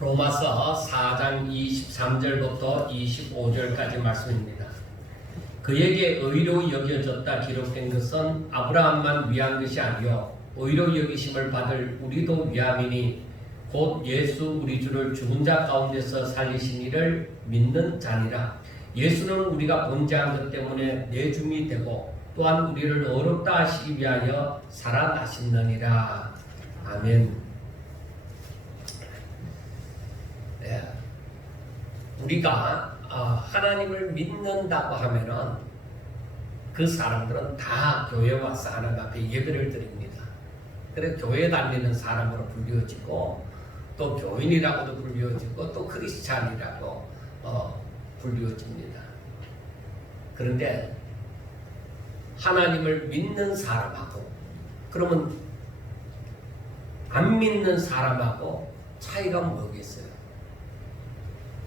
로마서 4장 23절부터 25절까지 말씀입니다. 그에게 의로 여겨졌다 기록된 것은 아브라함만 위한 것이 아니요 의로 여기심을 받을 우리도 위함이니 곧 예수 우리 주를 죽은 자 가운데서 살리신 이를 믿는 자니라. 예수는 우리가 범죄한 것 때문에 내줌이 되고 또한 우리를 어렵다 하시기 위하여 살아나셨느니라. 아멘. 네. 우리가 하나님을 믿는다고 하면은 그 사람들은 다 교회 와서 하나님 앞에 예배를 드립니다. 그래서 교회 다니는 사람으로 불리워지고 또 교인이라고도 불리워지고 또 크리스찬이라고 불리워집니다. 그런데 하나님을 믿는 사람하고 그러면 안 믿는 사람하고 차이가 뭐겠어요?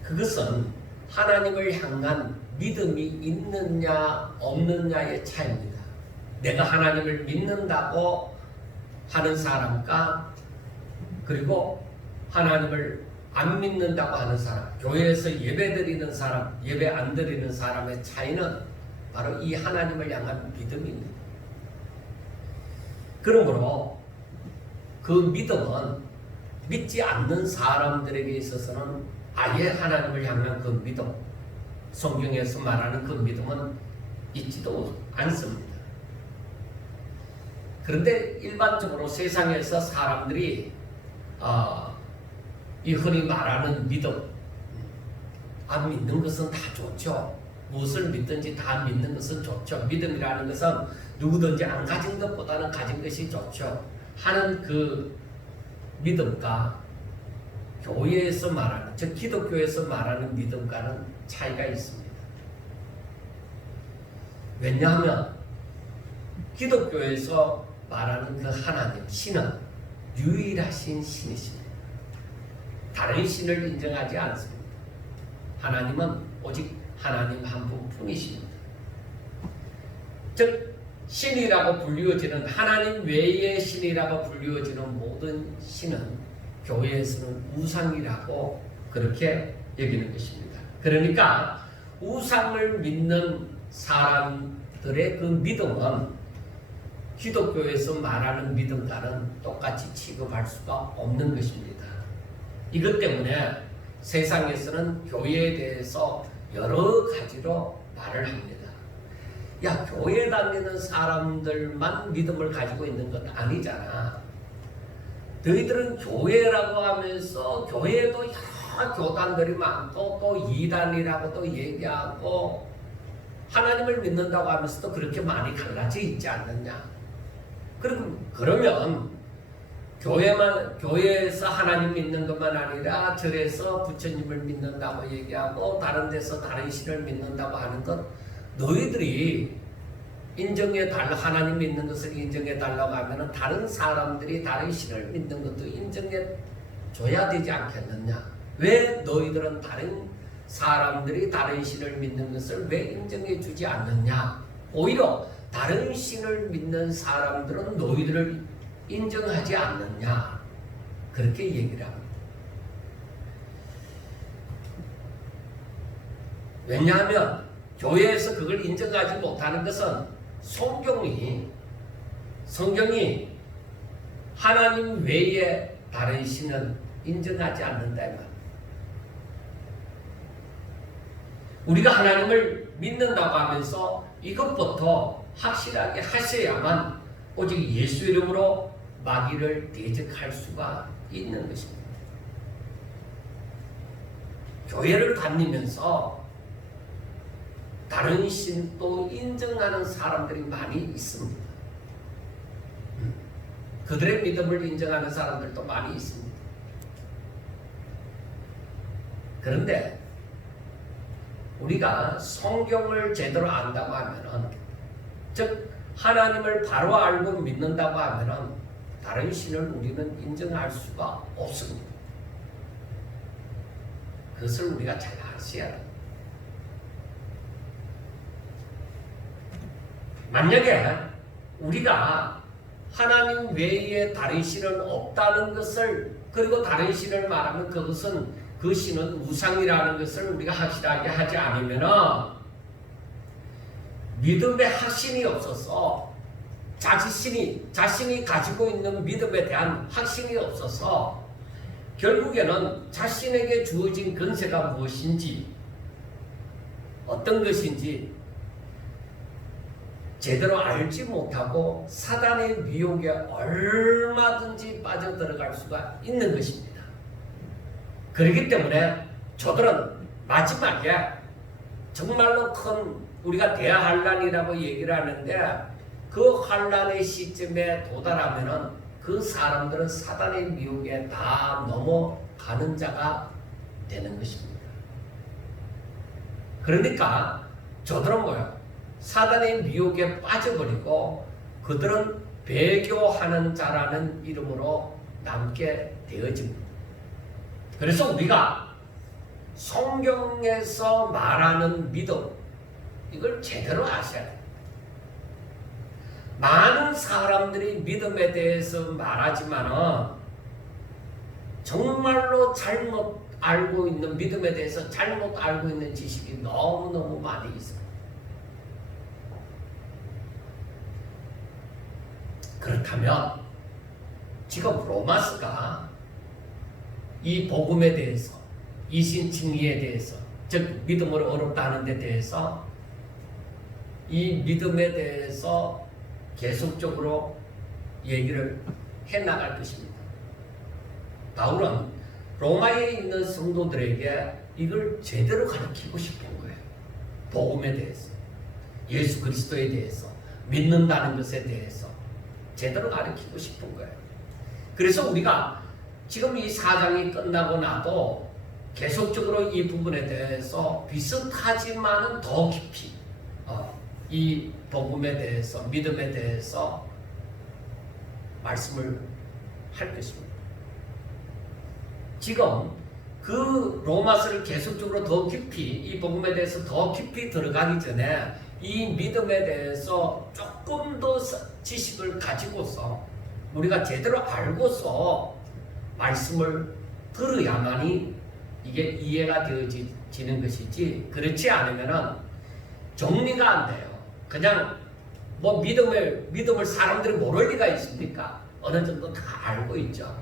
그것은 하나님을 향한 믿음이 있느냐 없느냐의 차이입니다. 내가 하나님을 믿는다고 하는 사람과 그리고 하나님을 안 믿는다고 하는 사람, 교회에서 예배 드리는 사람, 예배 안 드리는 사람의 차이는 바로 이 하나님을 향한 믿음입니다. 그러므로 그 믿음은 믿지 않는 사람들에게 있어서는 아예 하나님을 향한 그 믿음, 성경에서 말하는 그 믿음은 있지도 않습니다. 그런데 일반적으로 세상에서 사람들이 이 흔히 말하는 믿음, 안 믿는 것은 다 좋죠. 무엇을 믿든지 다 믿는 것은 좋죠. 믿음이라는 것은 누구든지 안 가진 것보다는 가진 것이 좋죠. 하는 그 믿음과 교회에서 말하는, 즉 기독교에서 말하는 믿음과는 차이가 있습니다. 왜냐하면 기독교에서 말하는 그 하나님, 신은 유일하신 신이십니다. 다른 신을 인정하지 않습니다. 하나님은 오직 하나님 한 분뿐이십니다. 즉 신이라고 불리워지는 하나님 외의 신이라고 불리워지는 모든 신은 교회에서는 우상이라고 그렇게 여기는 것입니다. 그러니까 우상을 믿는 사람들의 그 믿음은 기독교에서 말하는 믿음과는 똑같이 취급할 수가 없는 것입니다. 이것 때문에 세상에서는 교회에 대해서 여러 가지로 말을 합니다. 야, 교회 다니는 사람들만 믿음을 가지고 있는 건 아니잖아. 너희들은 교회라고 하면서 교회에도 여러 교단들이 많고 또 이단이라고도 얘기하고 하나님을 믿는다고 하면서도 그렇게 많이 갈라져 있지 않느냐. 그러면 교회에서 하나님 믿는 것만 아니라 절에서 부처님을 믿는다고 얘기하고 다른 데서 다른 신을 믿는다고 하는 것, 너희들이 인정해달라, 하나님 믿는 것을 인정해달라고 하면 다른 사람들이 다른 신을 믿는 것도 인정해줘야 되지 않겠느냐. 왜 너희들은 다른 사람들이 다른 신을 믿는 것을 왜 인정해주지 않느냐. 오히려 다른 신을 믿는 사람들은 너희들을 인정하지 않느냐. 그렇게 얘기를 합니다. 왜냐하면 교회에서 그걸 인정하지 못하는 것은 성경이 하나님 외에 다른 신은 인정하지 않는다 이 말이에요. 우리가 하나님을 믿는다고 하면서 이것부터 확실하게 하셔야만 오직 예수 이름으로 마귀를 대적할 수가 있는 것입니다. 교회를 다니면서 다른 신도 인정하는 사람들이 많이 있습니다. 그들의 믿음을 인정하는 사람들도 많이 있습니다. 그런데 우리가 성경을 제대로 안다고 하면은, 즉 하나님을 바로 알고 믿는다고 하면은 다른 신을 우리는 인정할 수가 없습니다. 그것을 우리가 잘 아셔야 합니다. 만약에 우리가 하나님 외에 다른 신은 없다는 것을 그리고 다른 신을 말하면 그것은 그 신은 우상이라는 것을 우리가 확실하게 하지 않으면은 믿음의 확신이 없어서 자신이 가지고 있는 믿음에 대한 확신이 없어서 결국에는 자신에게 주어진 권세가 무엇인지 어떤 것인지 제대로 알지 못하고 사단의 미혹에 얼마든지 빠져들어갈 수가 있는 것입니다. 그렇기 때문에 저들은 마지막에 정말로 큰 우리가 대환란이라고 얘기를 하는데 그 환란의 시점에 도달하면은 그 사람들은 사단의 미혹에 다 넘어가는 자가 되는 것입니다. 그러니까 저들은 뭐야? 사단의 미혹에 빠져버리고 그들은 배교하는 자라는 이름으로 남게 되어집니다. 그래서 우리가 성경에서 말하는 믿음 이걸 제대로 아셔야 돼요. 많은 사람들이 믿음에 대해서 말하지만은 정말로 잘못 알고 있는 믿음에 대해서 잘못 알고 있는 지식이 너무너무 많이 있어요. 그렇다면 지금 로마서가 이 복음에 대해서 이신칭의에 대해서 즉 믿음으로 어렵다는 데 대해서 이 믿음에 대해서 계속적으로 얘기를 해나갈 것입니다. 바울은 로마에 있는 성도들에게 이걸 제대로 가르치고 싶은 거예요. 복음에 대해서, 예수 그리스도에 대해서, 믿는다는 것에 대해서 제대로 가르치고 싶은 거예요. 그래서 우리가 지금 이 4장이 끝나고 나도 계속적으로 이 부분에 대해서 비슷하지만은 더 깊이 이 복음에 대해서, 믿음에 대해서 말씀을 할 것입니다. 지금 그 로마서를 계속적으로 더 깊이 이 복음에 대해서 더 깊이 들어가기 전에 이 믿음에 대해서 조금 더 지식을 가지고서 우리가 제대로 알고서 말씀을 들어야만이 이게 이해가 되어지는 것이지 그렇지 않으면은 정리가 안 돼요. 그냥 뭐 믿음을 사람들이 모를 리가 있습니까? 어느 정도 다 알고 있죠.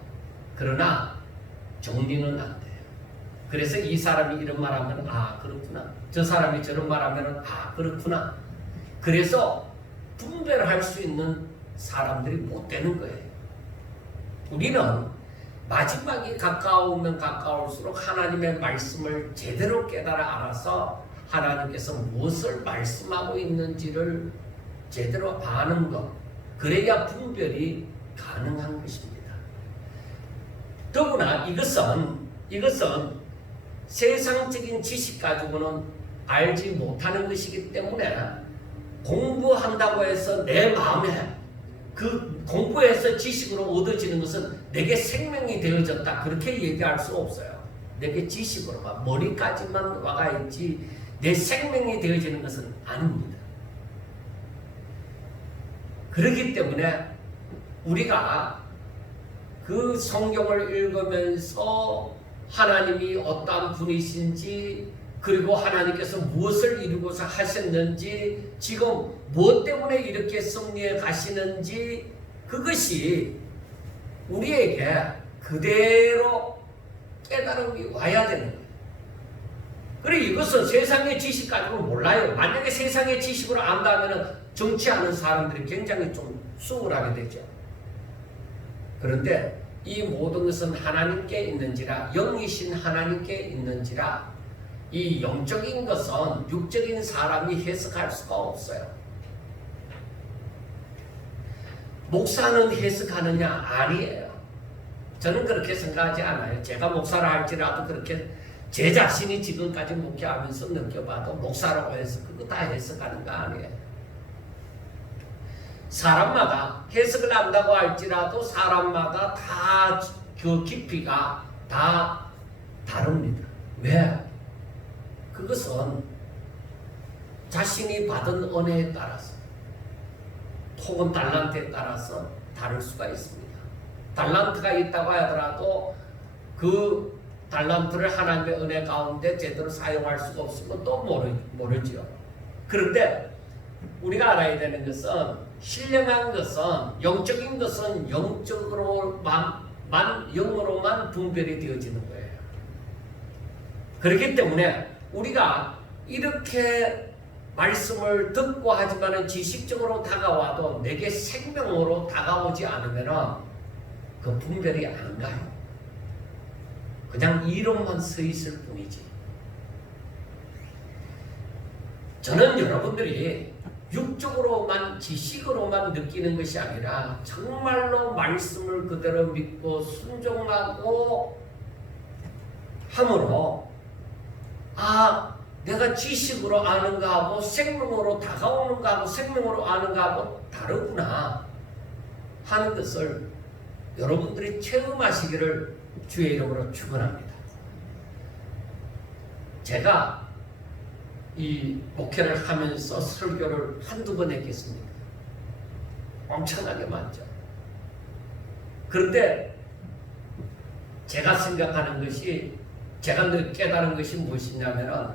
그러나 정리는 안 돼요. 그래서 이 사람이 이런 말하면 아 그렇구나. 저 사람이 저런 말하면 아 그렇구나. 그래서 분별할 수 있는 사람들이 못 되는 거예요. 우리는 마지막이 가까우면 가까울수록 하나님의 말씀을 제대로 깨달아 알아서 하나님께서 무엇을 말씀하고 있는지를 제대로 아는 것, 그래야 분별이 가능한 것입니다. 더구나 이것은 세상적인 지식 가지고는 알지 못하는 것이기 때문에 공부한다고 해서 내 마음에 그 공부해서 지식으로 얻어지는 것은 내게 생명이 되어졌다 그렇게 얘기할 수 없어요. 내게 지식으로만 머리까지만 와가 있지 내 생명이 되어지는 것은 아닙니다. 그렇기 때문에 우리가 그 성경을 읽으면서 하나님이 어떠한 분이신지 그리고 하나님께서 무엇을 이루고서 하셨는지 지금 무엇 때문에 이렇게 승리해 가시는지 그것이 우리에게 그대로 깨달음이 와야 되는 거예요. 그리고 이것은 세상의 지식 가지고 몰라요. 만약에 세상의 지식으로 안다면 정치하는 사람들이 굉장히 좀 수월하게 되죠. 그런데 이 모든 것은 하나님께 있는지라 영이신 하나님께 있는지라 이 영적인 것은 육적인 사람이 해석할 수가 없어요. 목사는 해석하느냐? 아니에요. 저는 그렇게 생각하지 않아요. 제가 목사를 할지라도 그렇게 제 자신이 지금까지 목회하면서 느껴봐도 목사라고 해서 그거 다 해석하는 거 아니에요. 사람마다 해석을 한다고 할지라도 사람마다 다 그 깊이가 다 다릅니다. 왜? 그것은 자신이 받은 은혜에 따라서 혹은 달란트에 따라서 다를 수가 있습니다. 달란트가 있다고 하더라도 그 달란트를 하나님의 은혜 가운데 제대로 사용할 수가 없으면 또 모르지요. 그런데 우리가 알아야 되는 것은 신령한 것은 영적인 것은 영으로만 분별이 되어지는 거예요. 그렇기 때문에 우리가 이렇게 말씀을 듣고 하지만 지식적으로 다가와도 내게 생명으로 다가오지 않으면 그 분별이 안 가요. 그냥 이론만 서 있을 뿐이지. 저는 여러분들이 육적으로만 지식으로만 느끼는 것이 아니라 정말로 말씀을 그대로 믿고 순종하고 함으로 내가 지식으로 아는가 하고 생명으로 다가오는가 하고 생명으로 아는가 하고 다르구나 하는 것을 여러분들이 체험하시기를 주의 이름으로 축원합니다. 제가 이 목회를 하면서 설교를 한두 번 했겠습니까? 엄청나게 많죠. 그런데 제가 생각하는 것이, 제가 깨달은 것이 무엇이냐면은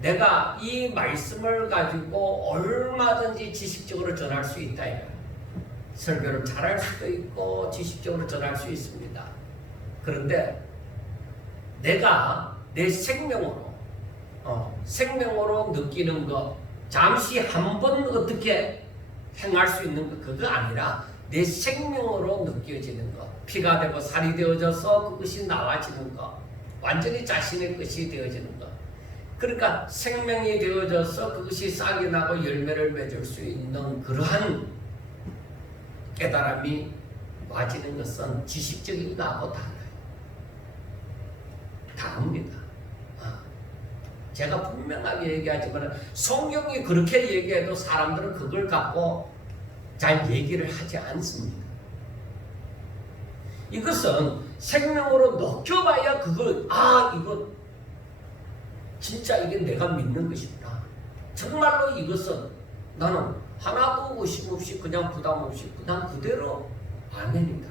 내가 이 말씀을 가지고 얼마든지 지식적으로 전할 수 있다. 설교를 잘할 수도 있고 지식적으로 전할 수 있습니다. 그런데 내가 내 생명으로 느끼는 것, 잠시 한 번 어떻게 행할 수 있는 것, 그거 아니라 내 생명으로 느껴지는 것, 피가 되고 살이 되어져서 그것이 나와지는 것, 완전히 자신의 것이 되어지는 것, 그러니까 생명이 되어져서 그것이 싹이 나고 열매를 맺을 수 있는 그러한 깨달음이 와지는 것은 지식적인 것하고 달라요. 다릅니다. 제가 분명하게 얘기하지만 성경이 그렇게 얘기해도 사람들은 그걸 갖고 잘 얘기를 하지 않습니다. 이것은 생명으로 느껴봐야 그걸 이거 진짜 이게 내가 믿는 것이구나. 정말로 이것은 나는 하나도 의심 없이 그냥 부담 없이 그냥 그대로 아멘이다.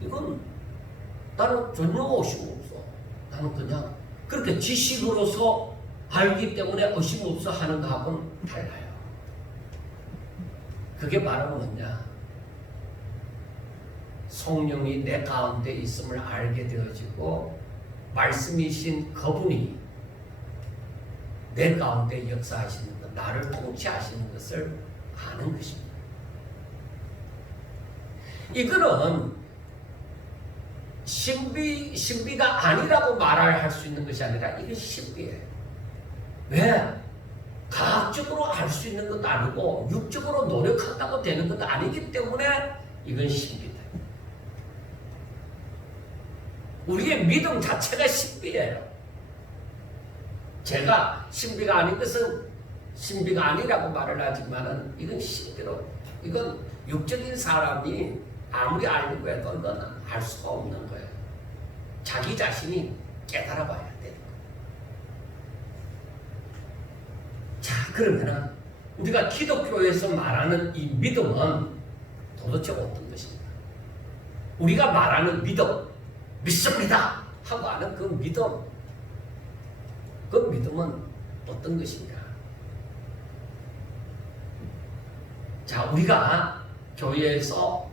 이건 나는 전혀 의심 없어. 나는 그냥 그렇게 지식으로서 알기 때문에 의심 없어 하는 것하고는 달라요. 그게 바로 뭐냐? 성령이 내 가운데 있음을 알게 되어지고 말씀이신 그분이 내 가운데 역사하시는 것, 나를 통치하시는 것을 아는 것입니다. 이거는 신비가 아니라고 말할 수 있는 것이 아니라 이게 신비예요. 왜? 과학적으로 알 수 있는 것도 아니고 육적으로 노력한다고 되는 것도 아니기 때문에 이건 신비다. 우리의 믿음 자체가 신비예요. 제가 신비가 아닌 것은 신비가 아니라고 말을 하지만은 이건 신비로, 이건 육적인 사람이 아무리 알려고 해도 이건 알 수가 없는 거예요. 자기 자신이 깨달아 봐야 되는 거예요. 자, 그러면은 우리가 기독교에서 말하는 이 믿음은 도대체 어떤 것인가? 우리가 말하는 믿음, 믿습니다 하고 하는 그 믿음은 어떤 것인가? 자, 우리가 교회에서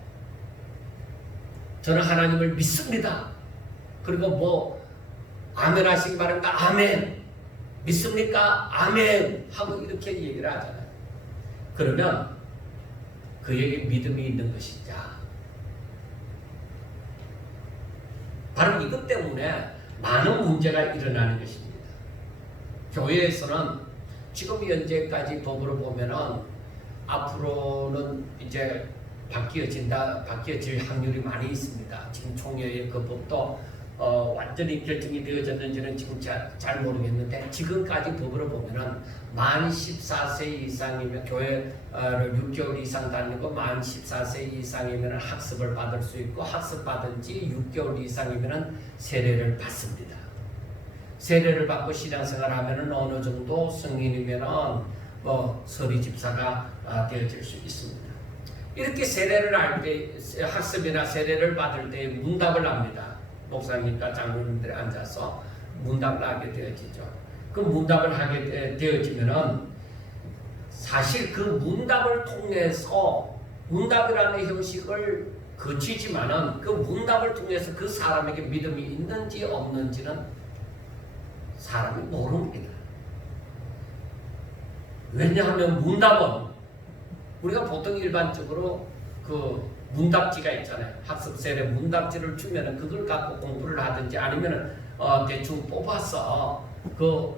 저는 하나님을 믿습니다. 그리고 아멘 하시기 바랍니다. 아멘. 믿습니까? 아멘. 하고 이렇게 얘기를 하잖아요. 그러면 그에게 믿음이 있는 것이냐? 바로 이것 때문에 많은 문제가 일어나는 것입니다. 교회에서는 지금 현재까지 법으로 보면은 앞으로는 이제 바뀌어질 확률이 많이 있습니다. 지금 총회의 그 법도 완전히 결정이 되어졌는지는 지금 잘 모르겠는데, 지금까지 법으로 보면은 만 14세 이상이면 교회를 6개월 이상 다니고 만 14세 이상이면 학습을 받을 수 있고, 학습 받은 지 6개월 이상이면 세례를 받습니다. 세례를 받고 신앙생활 하면은 어느 정도 성인이면은 서리 집사가 되어질 수 있습니다. 이렇게 세례를 할 때, 학습이나 세례를 받을 때 문답을 합니다. 목사님과 장로님들이 앉아서 문답을 하게 되어지죠. 그 문답을 하게 되어지면은 사실 그 문답을 통해서 문답이라는 형식을 거치지만은 그 문답을 통해서 그 사람에게 믿음이 있는지 없는지는 사람이 모릅니다. 왜냐하면 문답은 우리가 보통 일반적으로 그 문답지가 있잖아요. 학습셀에 문답지를 주면은 그걸 갖고 공부를 하든지 아니면은 대충 뽑아서 그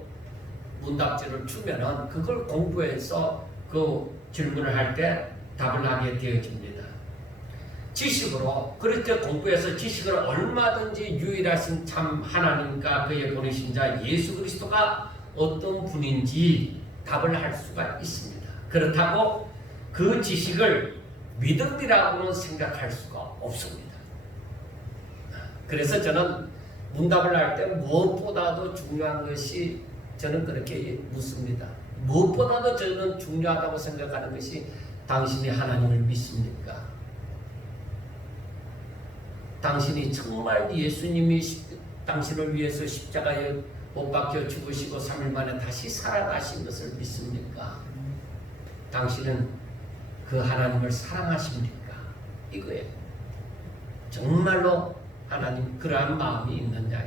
문답지를 주면은 그걸 공부해서 그 질문을 할 때 답을 하게 되어집니다. 지식으로 그렇게 공부해서 지식을 얼마든지 유일하신 참 하나님과 그의 보내신 자 예수 그리스도가 어떤 분인지 답을 할 수가 있습니다. 그렇다고 그 지식을 믿음이라고는 생각할 수가 없습니다. 그래서 저는 문답을 할 때 무엇보다도 중요한 것이 저는 그렇게 묻습니다. 무엇보다도 저는 중요하다고 생각하는 것이 당신이 하나님을 믿습니까? 당신이 정말 예수님이 당신을 위해서 십자가에 못 박혀 죽으시고 3일 만에 다시 살아나신 것을 믿습니까? 당신은 그 하나님을 사랑하십니까? 이거예요. 정말로 하나님 그러한 마음이 있느냐?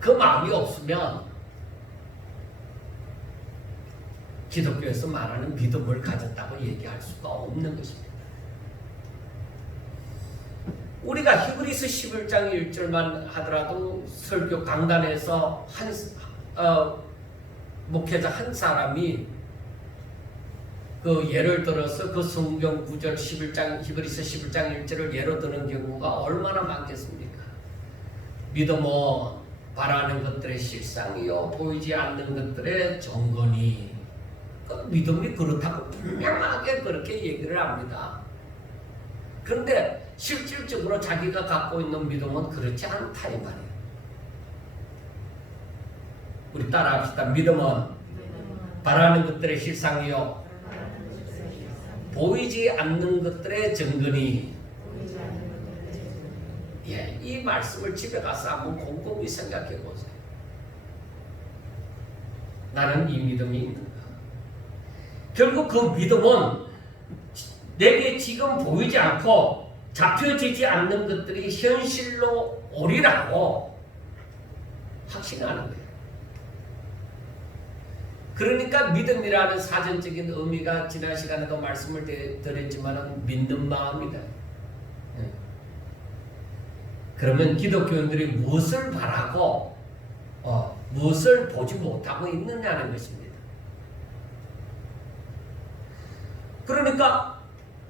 그 마음이 없으면 기독교에서 말하는 믿음을 가졌다고 얘기할 수가 없는 것입니다. 우리가 히브리서 11장 1절만 하더라도 설교 강단에서 목회자 한 사람이 그 예를 들어서 그 성경 구절 11장 히브리서 11장 1절을 예로 드는 경우가 얼마나 많겠습니까? 믿음은 바라는 것들의 실상이요 보이지 않는 것들의 정건이. 믿음이 그렇다고 분명하게 그렇게 얘기를 합니다. 그런데 실질적으로 자기가 갖고 있는 믿음은 그렇지 않다 이 말이에요. 우리 따라합시다. 믿음은 바라는 것들의 실상이요 보이지 않는 것들의 증거니. 예, 이 말씀을 집에 가서 한번 곰곰이 생각해 보세요. 나는 이 믿음이 있는가? 결국 그 믿음은 내게 지금 보이지 않고 잡혀지지 않는 것들이 현실로 오리라고 확신하는 거예요. 그러니까 믿음이라는 사전적인 의미가 지난 시간에도 말씀을 드렸지만 믿는 마음이다. 그러면 기독교인들이 무엇을 바라고 무엇을 보지 못하고 있느냐는 것입니다. 그러니까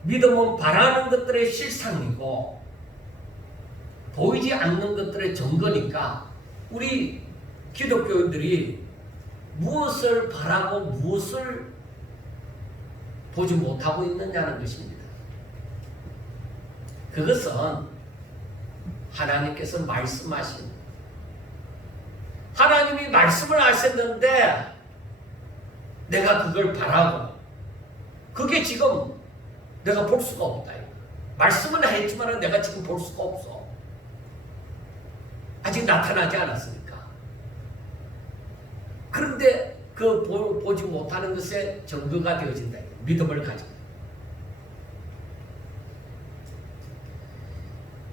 믿음은 바라는 것들의 실상이고 보이지 않는 것들의 증거니까 우리 기독교인들이 무엇을 바라고 무엇을 보지 못하고 있느냐는 것입니다. 그것은 하나님께서 말씀하신 하나님이 말씀을 하셨는데 내가 그걸 바라고 그게 지금 내가 볼 수가 없다. 말씀은 했지만 내가 지금 볼 수가 없어. 아직 나타나지 않았으니까. 그런데 그 보지 못하는 것에 증거가 되어진다. 믿음을 가지고.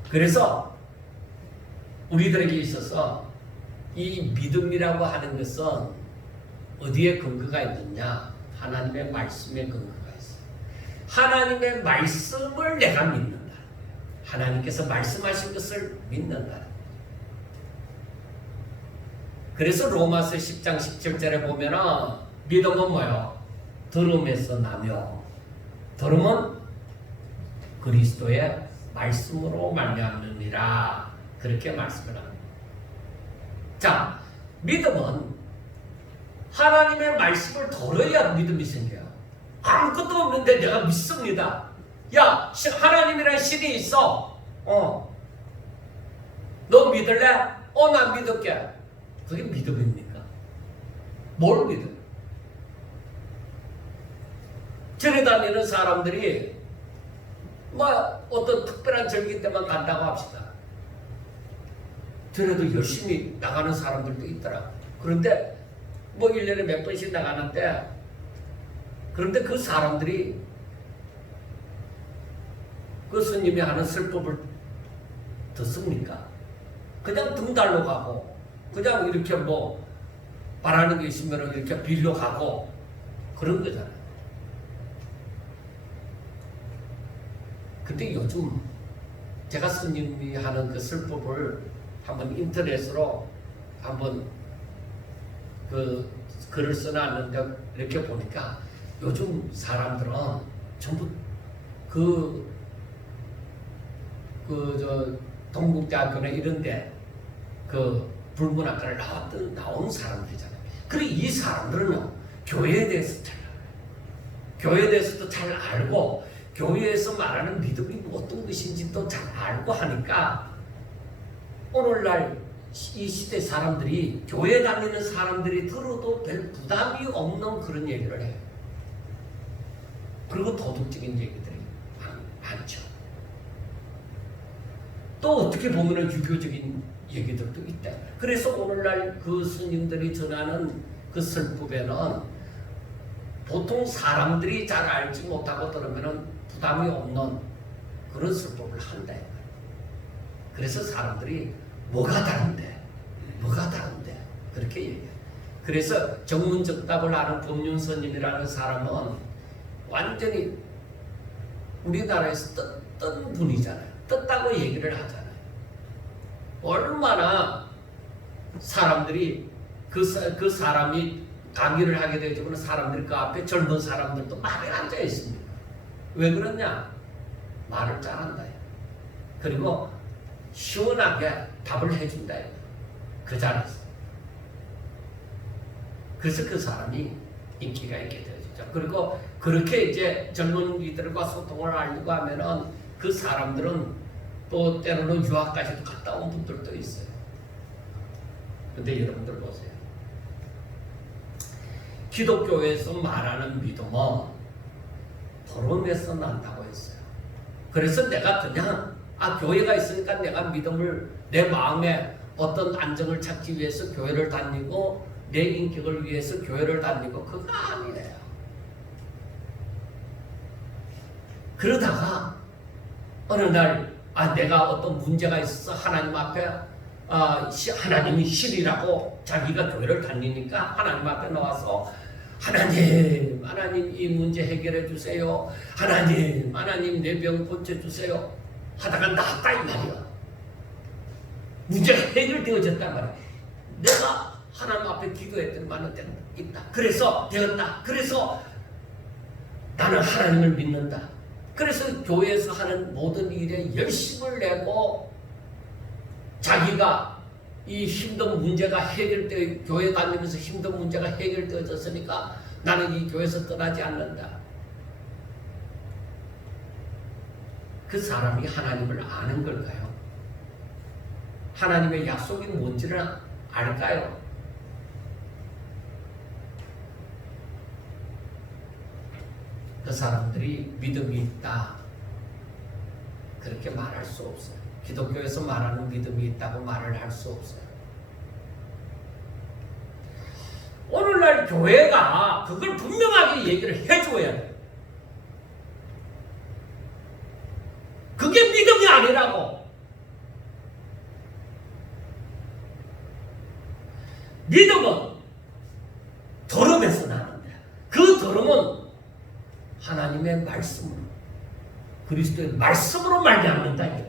그래서 우리들에게 있어서 이 믿음이라고 하는 것은 어디에 근거가 있느냐? 하나님의 말씀에 근거가 있어요. 하나님의 말씀을 내가 믿는다. 하나님께서 말씀하신 것을 믿는다. 그래서 로마서 10장 17절에 보면은 믿음은 뭐요? 들음에서 나며 들음은 그리스도의 말씀으로 말미암느니라. 그렇게 말씀을 합니다. 자, 믿음은 하나님의 말씀을 들어야 믿음이 생겨요. 아무것도 없는데 내가 믿습니다. 야, 하나님이란 신이 있어. 너 믿을래? 나 믿을게. 그게 믿음입니까? 뭘 믿어? 절에 다니는 사람들이 뭐 어떤 특별한 절기 때만 간다고 합시다. 그래도 열심히 나가는 사람들도 있더라. 그런데 뭐 1년에 몇 번씩 나가는데, 그런데 그 사람들이 그 스님이 하는 설법을 듣습니까? 그냥 등달로 가고, 그냥 이렇게 뭐 바라는 게 있으면 이렇게 빌려 가고 그런 거잖아요. 근데 요즘 제가 스님이 하는 그 설법을 한번 인터넷으로 한번 그 글을 써놨는데 이렇게 보니까 요즘 사람들은 전부 동국대학교나 이런데 그 불문학과를 나온 사람들이잖아요. 그리고 이 사람들은요, 교회에 대해서 잘 알아요. 교회에 대해서도 잘 알고, 교회에서 말하는 믿음이 어떤 것인지도 잘 알고 하니까, 오늘날 이 시대 사람들이, 교회 다니는 사람들이 들어도 별 부담이 없는 그런 얘기를 해요. 그리고 도덕적인 얘기들이 많죠. 또 어떻게 보면 유교적인 얘기들도 있다. 그래서 오늘날 그 스님들이 전하는 그 설법에는 보통 사람들이 잘 알지 못하고 들으면 부담이 없는 그런 설법을 한다. 그래서 사람들이 뭐가 다른데 그렇게 얘기해요. 그래서 정문적답을 아는 법륜스님이라는 사람은 완전히 우리나라에서 떴던 분이잖아요. 떴다고 얘기를 하잖아요. 얼마나 사람들이 그 사람이 강의를 하게 되면 사람들이 그 앞에 젊은 사람들도 많이 앉아 있습니다. 왜 그러냐? 말을 잘한다. 그리고 시원하게 답을 해준다. 그 자리에서. 그래서 그 사람이 인기가 있게 되어지죠. 그리고 그렇게 이제 젊은이들과 소통을 하려고 하면은 그 사람들은 또 때로는 유학까지도 갔다 온 분들도 있어요. 근데 여러분들 보세요. 기독교에서 말하는 믿음은 토론에서 난다고 했어요. 그래서 내가 그냥 교회가 있으니까 내가 믿음을 내 마음에 어떤 안정을 찾기 위해서 교회를 다니고 내 인격을 위해서 교회를 다니고 그거 아니에요. 그러다가 어느 날 내가 어떤 문제가 있어서 하나님 앞에 하나님이 신이라고 자기가 교회를 다니니까 하나님 앞에 나와서 하나님 이 문제 해결해 주세요. 하나님 내 병 고쳐주세요. 하다가 나았다 이 말이야. 문제가 해결되어졌단 말이야. 내가 하나님 앞에 기도했더니 많은 때는 있다. 그래서 되었다. 그래서 나는 하나님을 믿는다. 그래서 교회에서 하는 모든 일에 열심을 내고 자기가 이 힘든 문제가 해결되어 교회 다니면서 힘든 문제가 해결되어졌으니까 나는 이 교회에서 떠나지 않는다. 그 사람이 하나님을 아는 걸까요? 하나님의 약속이 뭔지를 알까요? 그 사람들이 믿음이 있다 그렇게 말할 수 없어요. 기독교에서 말하는 믿음이 있다고 말을 할 수 없어요. 오늘날 교회가 그걸 분명하게 얘기를 해줘야 돼요. 그게 믿음이 아니라고. 믿음은 더러움에서 나는데 그 더러움은 하나님의 말씀으로 그리스도의 말씀으로 말미암는다.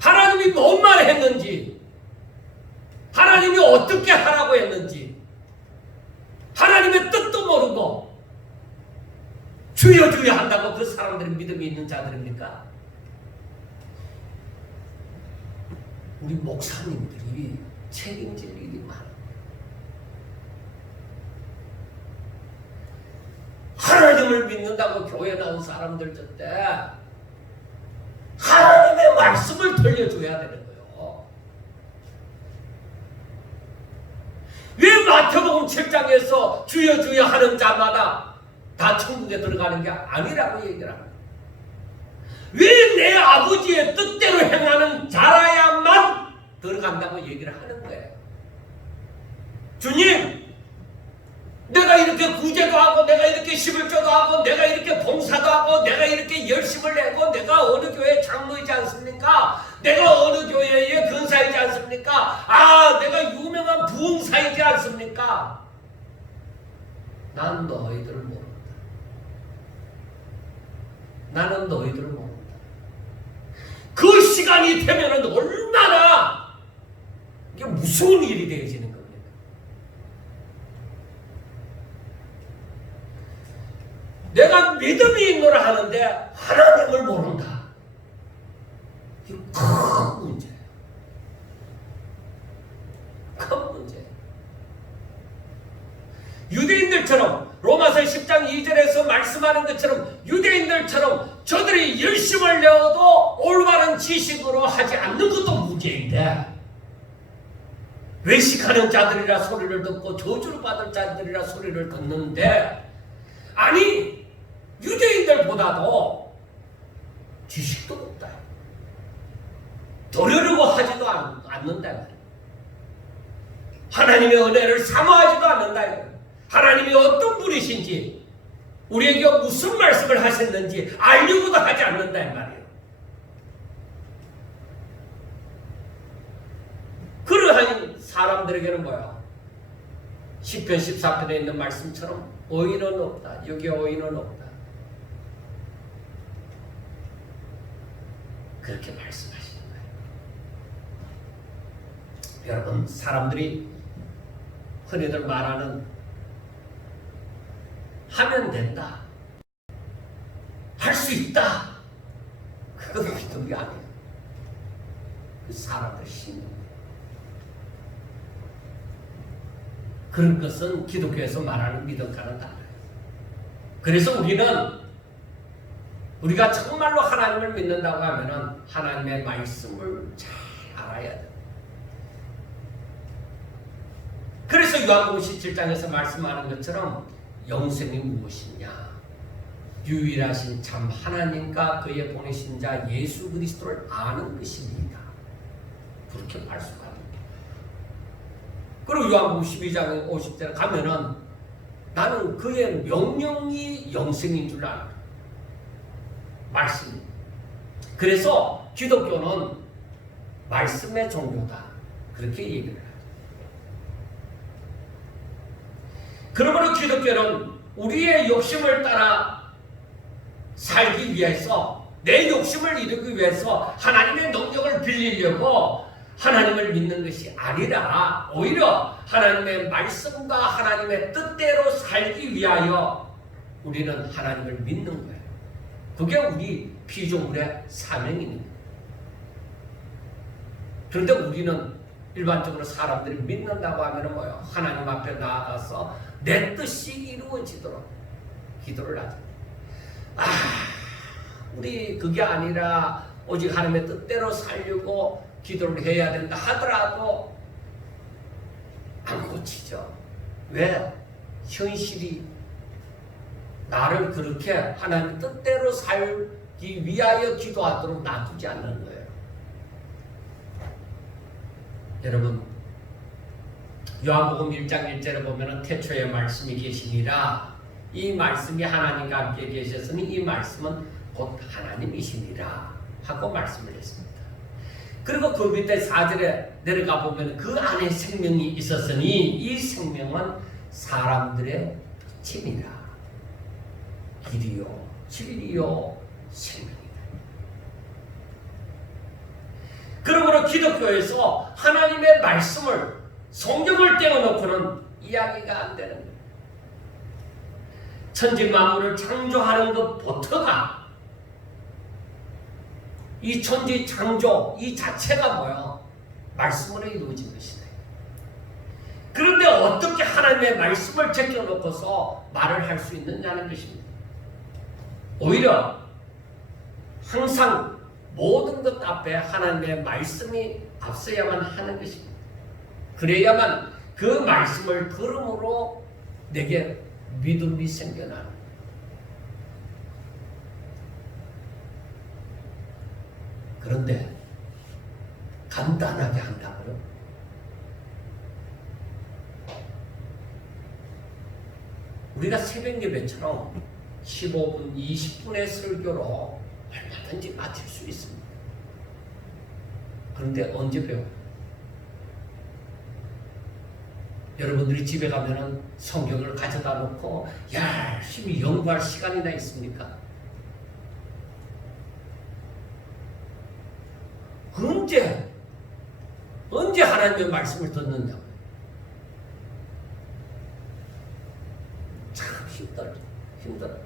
하나님이 뭔 말을 했는지 하나님이 어떻게 하라고 했는지 하나님의 뜻도 모르고 주여 주여 한다고 그 사람들이 믿음이 있는 자들입니까? 우리 목사님들이 책임질 일이 많아요. 하나님을 믿는다고 교회 나온 사람들 때 하나님의 말씀을 들려줘야 되는 거예요. 왜 마태복음 7장에서 주여 주여 하는 자마다 다 천국에 들어가는 게 아니라고 얘기를 합니다. 왜 내 아버지의 뜻대로 행하는 자라야만 들어간다고 얘기를 하는 거예요. 주님, 내가 이렇게 구제도 하고 내가 이렇게 11조도 하고 내가 이렇게 봉사도 하고 내가 이렇게 열심을 내고 내가 어느 교회 장로이지 않습니까? 내가 어느 교회의 근사이지 않습니까? 내가 유명한 부흥사이지 않습니까? 난 너희들을 모른다. 나는 너희들을 모른다. 그 시간이 되면은 얼마나 이게 무서운 일이 되어지는 겁니다. 내가 믿음이 있노라 하는데 하나님을 모른다. 이거 큰 문제예요. 큰 문제예요. 유대인들처럼 로마서 10장 2절에서 말씀하는 것처럼 유대인들처럼 저들이 열심을 내어도 올바른 지식으로 하지 않는 것도 문제인데 외식하는 자들이라 소리를 듣고 저주를 받을 자들이라 소리를 듣는데 아니 유대인들보다도 지식도 없다. 도려려고 하지도 않는다. 하나님의 은혜를 사모하지도 않는다. 하나님이 어떤 분이신지 우리에게 무슨 말씀을 하셨는지 알려고도 하지 않는다 이 말이에요. 그러한 사람들에게는 뭐야? 시편 14편에 있는 말씀처럼 의인은 없다. 여기 의인은 없다. 그렇게 말씀하시는 거예요. 여러분, 사람들이 흔히들 말하는 하면 된다. 할 수 있다. 그건 믿음이 아니에요. 그 사람들 신념. 그런 것은 기독교에서 말하는 믿음과는 달라요. 그래서 우리가 정말로 하나님을 믿는다고 하면은 하나님의 말씀을 잘 알아야 돼요. 그래서 요한복음 17장에서 말씀하는 것처럼 영생이 무엇이냐? 유일하신 참 하나님과 그의 보내신 자 예수 그리스도를 아는 것입니다. 그렇게 말씀합니다. 그리고 요한복음 12장 50절에 가면은 나는 그의 명령이 영생인 줄 알아. 말씀입니다. 그래서 기독교는 말씀의 종교다. 그렇게 얘기를 해요. 그러므로 기독교는 우리의 욕심을 따라 살기 위해서 내 욕심을 이루기 위해서 하나님의 능력을 빌리려고 하나님을 믿는 것이 아니라 오히려 하나님의 말씀과 하나님의 뜻대로 살기 위하여 우리는 하나님을 믿는 거예요. 그게 우리 피조물의 사명입니다. 그런데 우리는 일반적으로 사람들이 믿는다고 하면 뭐예요? 하나님 앞에 나아가서 내 뜻이 이루어지도록 기도를 하죠. 우리 그게 아니라 오직 하나님의 뜻대로 살려고 기도를 해야 된다 하더라도 안 고치죠. 왜? 현실이 나를 그렇게 하나님 뜻대로 살기 위하여 기도하도록 놔두지 않는 거예요. 여러분, 요한복음 1장 1절에 보면 태초에 말씀이 계시니라. 이 말씀이 하나님과 함께 계셨으니 이 말씀은 곧 하나님이시니라 하고 말씀을 했습니다. 그리고 그 밑에 4절에 내려가 보면 그 안에 생명이 있었으니 이 생명은 사람들의 빛이니라. 길이요 진리요 생명이다. 그러므로 기독교에서 하나님의 말씀을 성경을 떼어놓고는 이야기가 안 되는 거예요. 천지 만물을 창조하는 것부터가 이 천지 창조 이 자체가 뭐야? 말씀으로 이루어진 것이다. 그런데 어떻게 하나님의 말씀을 제껴놓고서 말을 할 수 있느냐는 것입니다. 오히려 항상 모든 것 앞에 하나님의 말씀이 앞서야만 하는 것입니다. 그래야만 그 말씀을 들음으로 내게 믿음이 생겨나는. 그런데 간단하게 한다고요? 우리가 새벽 예배처럼 15분, 20분의 설교로 얼마든지 마칠 수 있습니다. 그런데 언제 배워요? 여러분들이 집에 가면은 성경을 가져다 놓고 열심히 연구할 시간이나 있습니까? 언제 하나님의 말씀을 듣느냐? 참 힘들어요.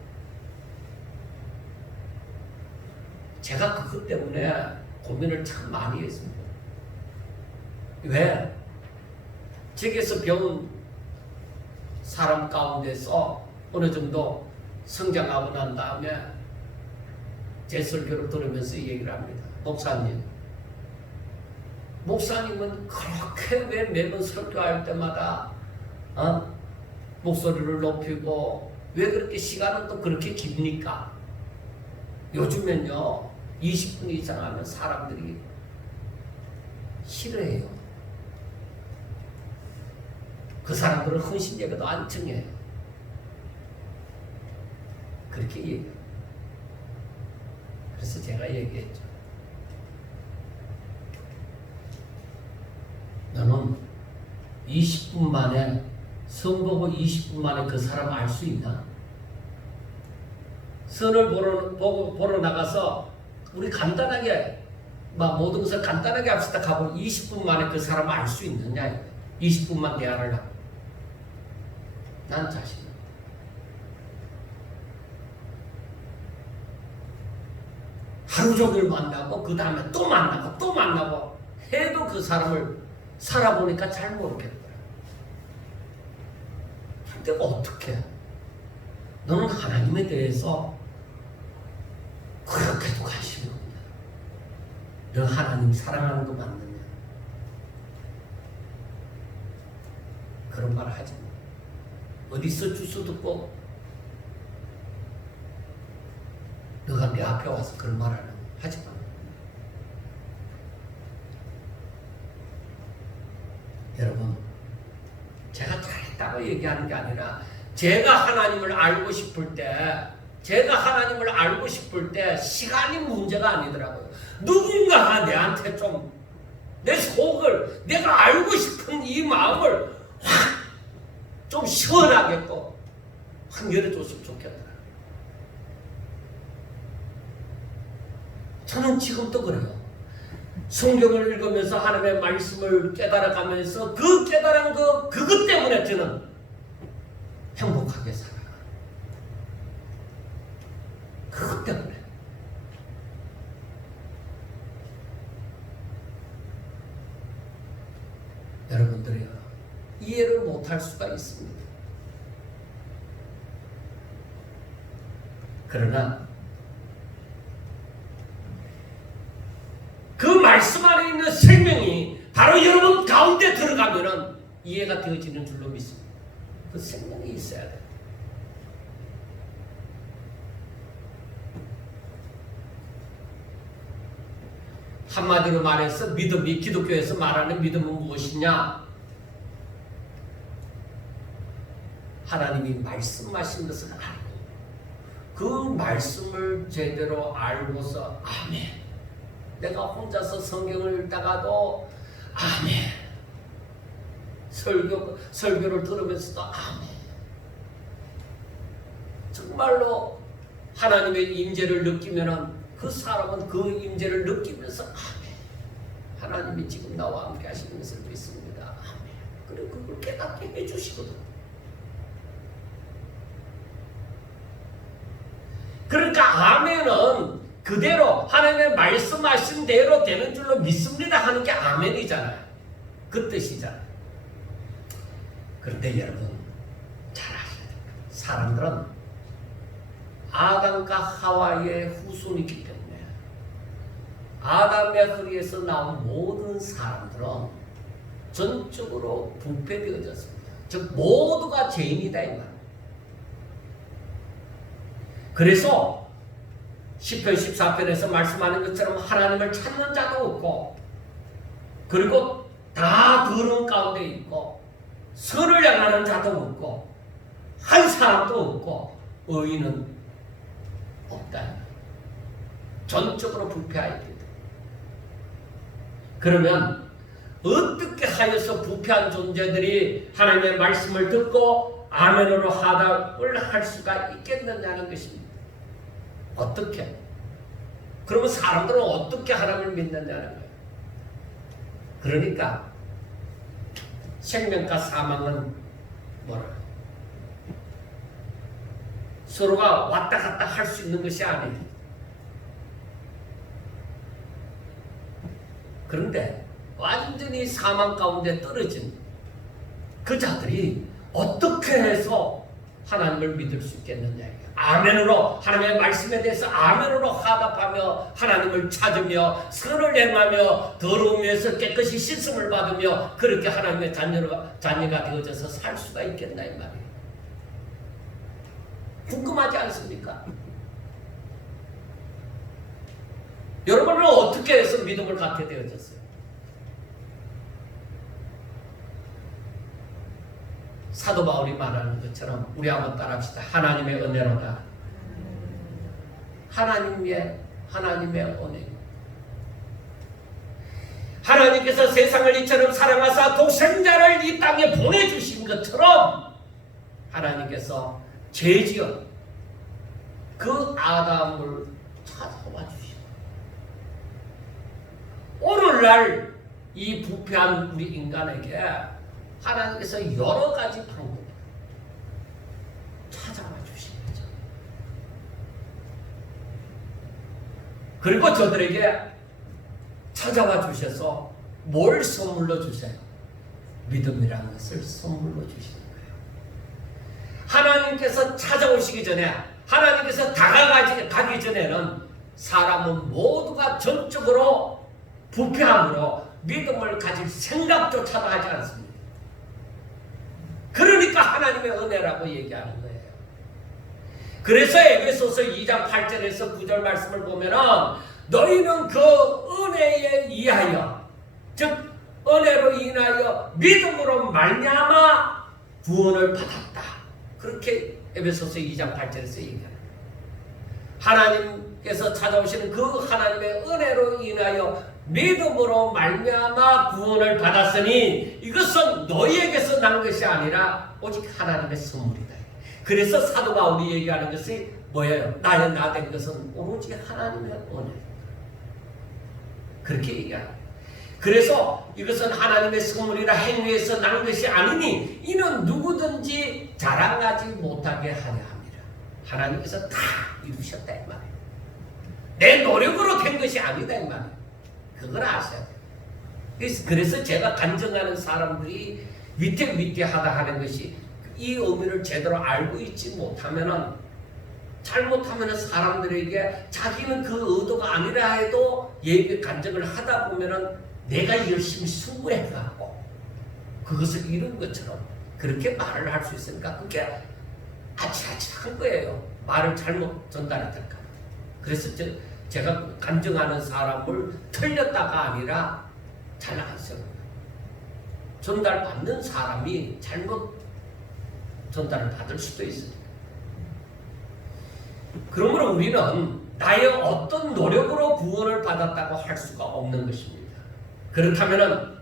제가 그것 때문에 고민을 참 많이 했습니다. 왜? 책에서 배운 사람 가운데서 어느 정도 성장하고 난 다음에 제 설교를 들으면서 얘기를 합니다. 목사님은 그렇게 왜 매번 설교할 때마다 목소리를 높이고 왜 그렇게 시간은 또 그렇게 깁니까? 요즘엔요 20분 이상 하면 사람들이 싫어해요. 그 사람들은 헌신 예배도 안 청해요. 그렇게 얘기해요. 그래서 제가 얘기했죠. 너는 20분 만에 선보고 20분 만에 그 사람 알 수 있나? 선을 보러 나가서 우리 간단하게 모든 것을 간단하게 합시다 하고 20분 만에 그 사람을 알 수 있느냐? 20분만 대화를 하고 난 자신 하루 종일 만나고 그 다음에 또 만나고 해도 그 사람을 살아보니까 잘 모르겠더라. 근데 어떻게? 너는 하나님에 대해서 그렇게도 관심이 없냐? 너 하나님 사랑하는 거 맞느냐? 그런 말 하지 마. 어디서 주소 듣고 너가 내 앞에 와서 그런 말 하지 마. 여러분, 제가 잘했다고 얘기하는 게 아니라 제가 하나님을 알고 싶을 때 시간이 문제가 아니더라고요. 누군가가 내한테 좀 내 속을 내가 알고 싶은 이 마음을 확 좀 시원하게 또 확 열어줬으면 좋겠다. 저는 지금도 그래요. 성경을 읽으면서 하나님의 말씀을 깨달아가면서 그 깨달은 그것 때문에 저는 행복하게 살아요. 그것 때문에. 여러분들이요, 이해를 못할 수가 있습니다. 그러나 그 말씀 안에 있는 생명이 바로 여러분 가운데 들어가면은 이해가 되어지는 줄로 믿습니다. 그 생명이 있어야 돼요. 한마디로 말해서 믿음이, 기독교에서 말하는 믿음은 무엇이냐? 하나님이 말씀하신 것을 알고 그 말씀을 제대로 알고서 아멘. 내가 혼자서 성경을 읽다가도 아멘. 설교를 들으면서도 아멘. 정말로 하나님의 임재를 느끼면은 그 사람은 그 임재를 느끼면서 아멘. 하나님이 지금 나와 함께 하시는 것을 믿습니다. 아멘. 그리고 그걸 깨닫게 해주시거든. 그러니까 아멘은 그대로 하나님의 말씀하신 대로 되는 줄로 믿습니다 하는 게 아멘이잖아요. 그 뜻이잖아요. 그런데 여러분 잘 아셔야 돼요. 사람들은 아담과 하와의 후손이기 때문에 아담의 허리에서 나온 모든 사람들은 전적으로 부패되어졌습니다. 즉 모두가 죄인이다 이 말. 그래서 시편 14편에서 말씀하는 것처럼 하나님을 찾는 자도 없고, 그리고 다 더러운 가운데 있고, 선을 향하는 자도 없고, 한 사람도 없고, 의인은 없다. 전적으로 부패하였다. 그러면 어떻게 하여서 부패한 존재들이 하나님의 말씀을 듣고 아멘으로 하답을 할 수가 있겠느냐는 것입니다. 어떻게? 그러면 사람들은 어떻게 하나님을 믿느냐는 거예요. 그러니까 생명과 사망은 뭐라? 서로가 왔다 갔다 할 수 있는 것이 아니에요. 그런데 완전히 사망 가운데 떨어진 그 자들이 어떻게 해서 하나님을 믿을 수 있겠느냐. 아멘으로 하나님의 말씀에 대해서 아멘으로 화답하며 하나님을 찾으며 선을 행하며 더러움에서 깨끗이 씻음을 받으며 그렇게 하나님의 자녀가 되어져서 살 수가 있겠나 이 말이에요. 궁금하지 않습니까? 여러분은 어떻게 해서 믿음을 갖게 되어졌어요? 사도 바울이 말하는 것처럼 우리 한번 따라합시다. 하나님의 은혜로다. 하나님의 은혜. 하나님께서 세상을 이처럼 사랑하사 독생자를 이 땅에 보내주신 것처럼 하나님께서 죄지은 그 아담을 찾아와 주시고 오늘날 이 부패한 우리 인간에게 하나님께서 여러 가지 방법으로 찾아와 주신 거죠. 그리고 저들에게 찾아와 주셔서 뭘 선물로 주세요? 믿음이라는 것을 선물로 주시는 거예요. 하나님께서 찾아오시기 전에, 하나님께서 다가가기 전에는 사람은 모두가 전적으로 부패함으로 믿음을 가질 생각조차도 하지 않습니다. 그러니까 하나님의 은혜라고 얘기하는 거예요. 그래서 에베소서 2장 8절에서 9절 말씀을 보면은 너희는 그 은혜에 의하여, 즉 은혜로 인하여 믿음으로 말미암아 구원을 받았다. 그렇게 에베소서 2장 8절에서 얘기합니다. 하나님께서 찾아오시는 그 하나님의 은혜로 인하여 믿음으로 말미암아 구원을 받았으니 이것은 너희에게서 난 것이 아니라 오직 하나님의 선물이다. 그래서 사도 바울이 얘기하는 것이 뭐예요? 나의 나 된 것은 오로지 하나님의 은혜다. 그렇게 얘기합니다. 그래서 이것은 하나님의 선물이라 행위에서 난 것이 아니니 이는 누구든지 자랑하지 못하게 하려 합니다. 하나님께서 다 이루셨다 이 말이에요. 내 노력으로 된 것이 아니다 이 말이에요. 그걸 아셔야 돼요. 그래서 제가 간증하는 사람들이 위태위태하다 하는 것이 이 의미를 제대로 알고 있지 못하면은, 잘못하면은 사람들에게 자기는 그 의도가 아니라 해도 예배 간증을 하다 보면은 내가 열심히 수고해가고 그것을 이룬 것처럼 그렇게 말을 할 수 있으니까 그게 아치아치한 거예요. 말을 잘못 전달했을까. 그래서 제가 간증하는 사람을 틀렸다가 아니라 잘 안쓰는 거예요. 전달받는 사람이 잘못 전달을 받을 수도 있습니다. 그러므로 우리는 나의 어떤 노력으로 구원을 받았다고 할 수가 없는 것입니다. 그렇다면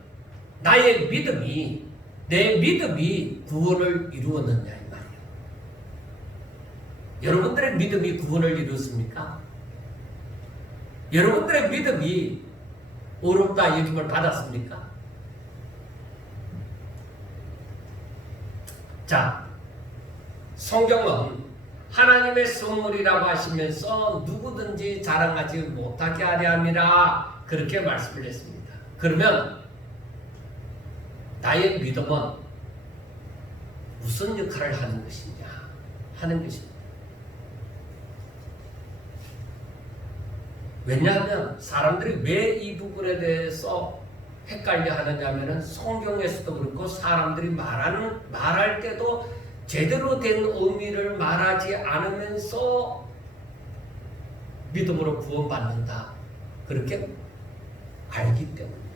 나의 믿음이, 내 믿음이 구원을 이루었느냐 이 말이에요. 여러분들의 믿음이 구원을 이루었습니까? 여러분들의 믿음이 어렵다 여김을 받았습니까? 자, 성경은 하나님의 선물이라고 하시면서 누구든지 자랑하지 못하게 하려 함이라 그렇게 말씀을 했습니다. 그러면 나의 믿음은 무슨 역할을 하는 것이냐 하는 것입니다. 왜냐하면 사람들이 왜 이 부분에 대해서 헷갈려 하느냐 하면은 성경에서도 그렇고 사람들이 말할 때도 제대로 된 의미를 말하지 않으면서 믿음으로 구원받는다. 그렇게 알기 때문입니다.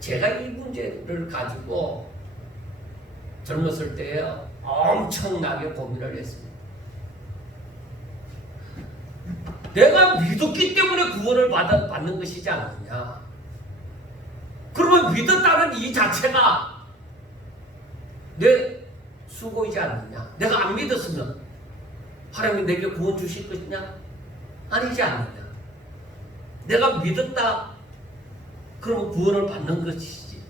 제가 이 문제를 가지고 젊었을 때에 엄청나게 고민을 했습니다. 내가 믿었기 때문에 구원을 받는 것이지 않느냐. 그러면 믿었다는 이 자체가 내 수고이지 않느냐. 내가 안 믿었으면 하나님이 내게 구원 주실 것이냐? 아니지 않느냐. 내가 믿었다 그러면 구원을 받는 것이지.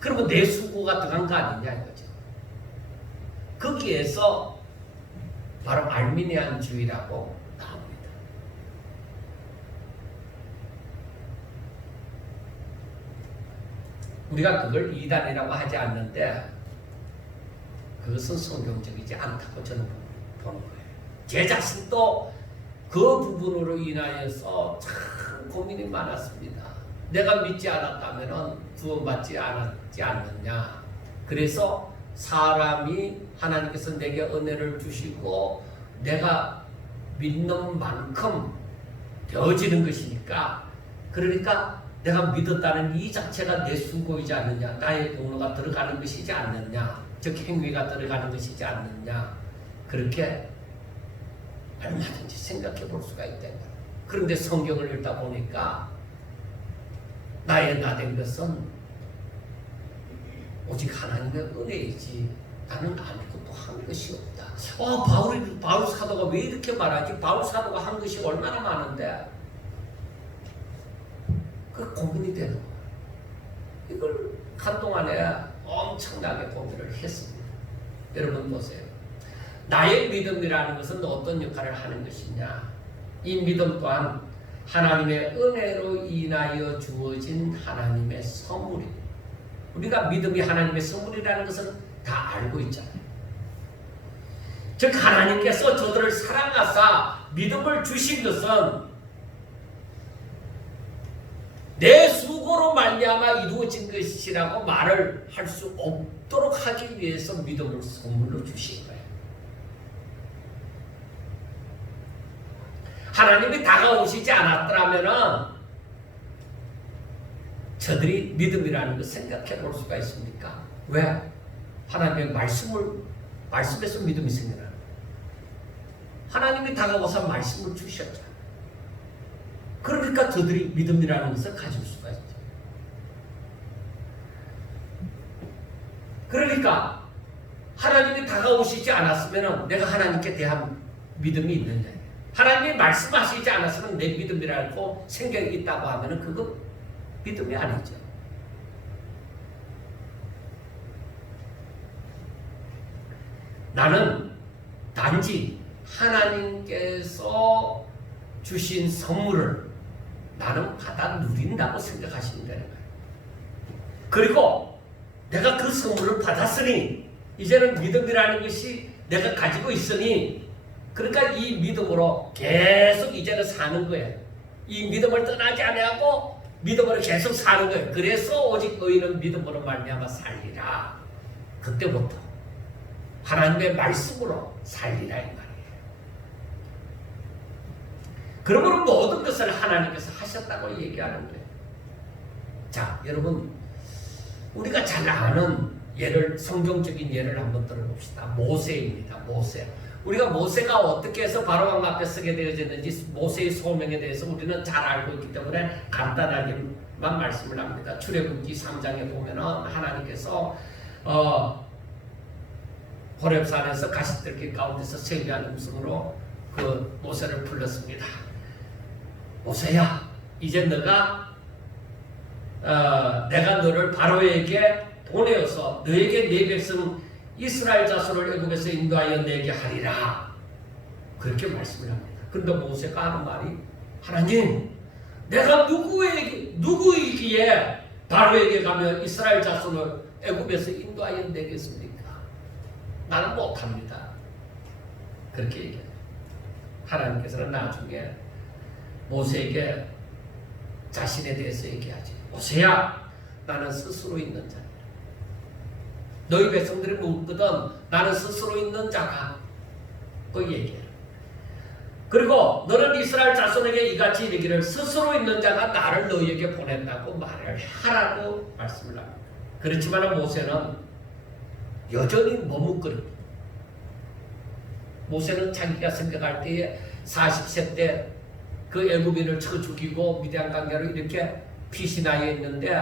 그러면 내 수고가 들어간 거 아니냐 이거죠. 거기에서 바로 알미니안주의라고 나옵니다. 우리가 그걸 이단이라고 하지 않는데 그것은 성경적이지 않다고 저는 보는 거예요. 제 자신도 그 부분으로 인하여서 참 고민이 많았습니다. 내가 믿지 않았다면 구원받지 않았지 않느냐. 그래서 사람이 하나님께서 내게 은혜를 주시고 내가 믿는 만큼 되어지는 것이니까, 그러니까 내가 믿었다는 이 자체가 내 수고이지 않느냐, 나의 공로가 들어가는 것이지 않느냐, 즉 행위가 들어가는 것이지 않느냐, 그렇게 얼마든지 생각해 볼 수가 있다. 그런데 성경을 읽다 보니까 나의 나된 것은 오직 하나님의 은혜이지 나는 아무것도 한 것이 없다. 바울 사도가 왜 이렇게 말하지? 바울 사도가 한 것이 얼마나 많은데 그 고민이 되는 거예요. 이걸 한동안에 엄청나게 고민을 했습니다. 여러분 보세요. 나의 믿음이라는 것은 어떤 역할을 하는 것이냐. 이 믿음 또한 하나님의 은혜로 인하여 주어진 하나님의 선물입니다. 우리가 믿음이 하나님의 선물이라는 것은 다 알고 있잖아요. 즉 하나님께서 저들을 사랑하사 믿음을 주신 것은 내 수고로 말미암아 이루어진 것이라고 말을 할 수 없도록 하기 위해서 믿음을 선물로 주신 거예요. 하나님이 다가오시지 않았더라면 저들이 믿음이라는 걸 생각해 볼 수가 있습니까? 왜? 하나님의 말씀에서 믿음이 생겨나는 거예요. 하나님이 다가와서 말씀을 주셨잖아요. 그러니까 저들이 믿음이라는 것을 가질 수가 있죠. 그러니까 하나님이 다가오시지 않았으면 내가 하나님께 대한 믿음이 있느냐. 하나님이 말씀하시지 않았으면 내 믿음이라고 생각이 있다고 하면 그거 믿음이 아니죠. 나는 단지 하나님께서 주신 선물을 나는 받아 누린다고 생각하시면 되는 거예요. 그리고 내가 그 선물을 받았으니 이제는 믿음이라는 것이 내가 가지고 있으니 그러니까 이 믿음으로 계속 이제는 사는 거예요. 이 믿음을 떠나지 아니하고 믿음으로 계속 사는 거예요. 그래서 오직 의인은 믿음으로 말미암아 살리라. 그때부터 하나님의 말씀으로 살리라 이 말이에요. 그러므로 모든 것을 하나님께서 하셨다고 얘기하는 거예요. 자, 여러분 우리가 잘 아는 예를, 성경적인 예를 한번 들어봅시다. 모세입니다. 모세. 우리가 모세가 어떻게 해서 바로왕 앞에 서게 되어졌는지 모세의 소명에 대해서 우리는 잘 알고 있기 때문에 간단하게만 말씀을 합니다. 출애굽기 3장에 보면은 하나님께서 호렙산에서 가시들길 가운데서 세미한 음성으로 그 모세를 불렀습니다. 모세야, 이제 너가 내가 너를 바로에게 보내어서 너에게 네 백성 이스라엘 자손을 애굽에서 인도하여 내게 하리라. 그렇게 말씀을 합니다. 그런데 모세가 하는 말이, 하나님, 내가 누구이기에 바로에게 가며 이스라엘 자손을 애굽에서 인도하여 내겠습니까? 나는 못합니다. 그렇게 얘기해요. 하나님께서는 나중에 모세에게 자신에 대해서 얘기하지. 모세야, 나는 스스로 있는 자다. 너희 백성들이 묻거든 나는 스스로 있는 자다. 그 얘기해요. 그리고 너는 이스라엘 자손에게 이같이 이르기를 스스로 있는 자가 나를 너희에게 보낸다고 말을 하라고 말씀을 합니다. 그렇지만 모세는 여전히 머뭇거립니다. 모세는 자기가 생각할 때에 40세 때 그 애굽인을 쳐 죽이고 미디안 강가로 이렇게 피신하여 있는데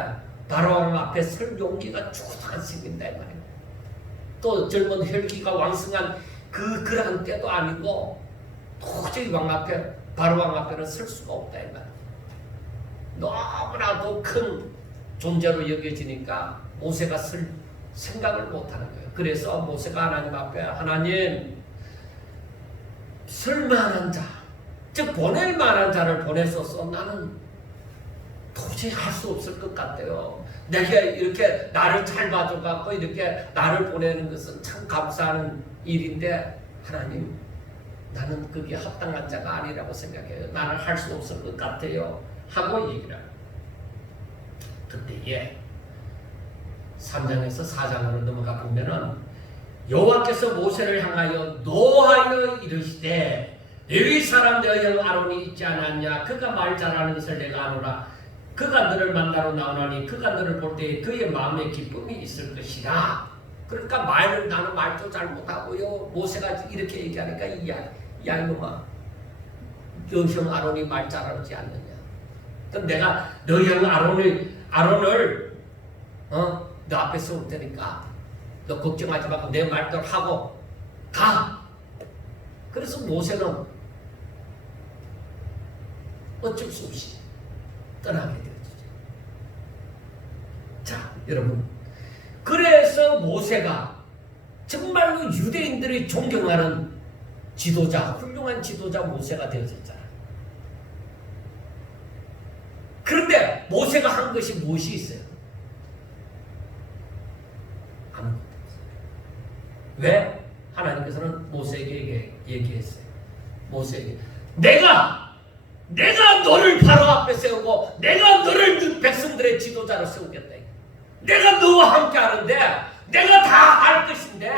바로왕 앞에 설 용기가 죽어도 안 생긴다 이 말이에요. 또 젊은 혈기가 왕성한 그러한 때도 아니고 도저히 바로왕 앞에는 설 수가 없다 이 말이에요. 너무나도 큰 존재로 여겨지니까 모세가 설 생각을 못하는 거예요. 그래서 모세가 하나님 앞에 하나님 쓸만한 자, 즉 보낼 만한 자를 보내소서. 나는 도저히 할 수 없을 것 같아요. 내가 이렇게 나를 잘 봐줘갖고 이렇게 나를 보내는 것은 참 감사하는 일인데 하나님 나는 그게 합당한 자가 아니라고 생각해요. 나는 할 수 없을 것 같아요 하고 얘기를 해요. 그때에 3장에서 4장으로 넘어가 보면은 여호와께서 모세를 향하여 노하여 이르시되 레위 사람 너희 형 아론이 있지 않았냐? 그가 말 잘하는 것을 내가 아노라. 그가 너를 만나러 나오나니 그가 너를 볼 때에 그의 마음에 기쁨이 있을 것이라. 그러니까 나는 말도 잘 못하고요. 모세가 이렇게 얘기하니까 야 이놈아 너 형 아론이 말 잘하지 않느냐? 그럼 내가 너희 형 아론을 너 앞에 세울 테니까 너 걱정하지 말고 내 말대로 하고 가. 그래서 모세는 어쩔 수 없이 떠나게 되어지죠. 자, 여러분. 그래서 모세가 정말로 유대인들이 존경하는 지도자, 훌륭한 지도자 모세가 되어졌잖아요. 그런데 모세가 한 것이 무엇이 있어요? 아무것도 없어요. 왜? 하나님께서는 모세에게 얘기했어요. 모세에게 내가 너를 바로 앞에 세우고 내가 너를 백성들의 지도자로 세우겠다. 내가 너와 함께 하는데 내가 다 할 것인데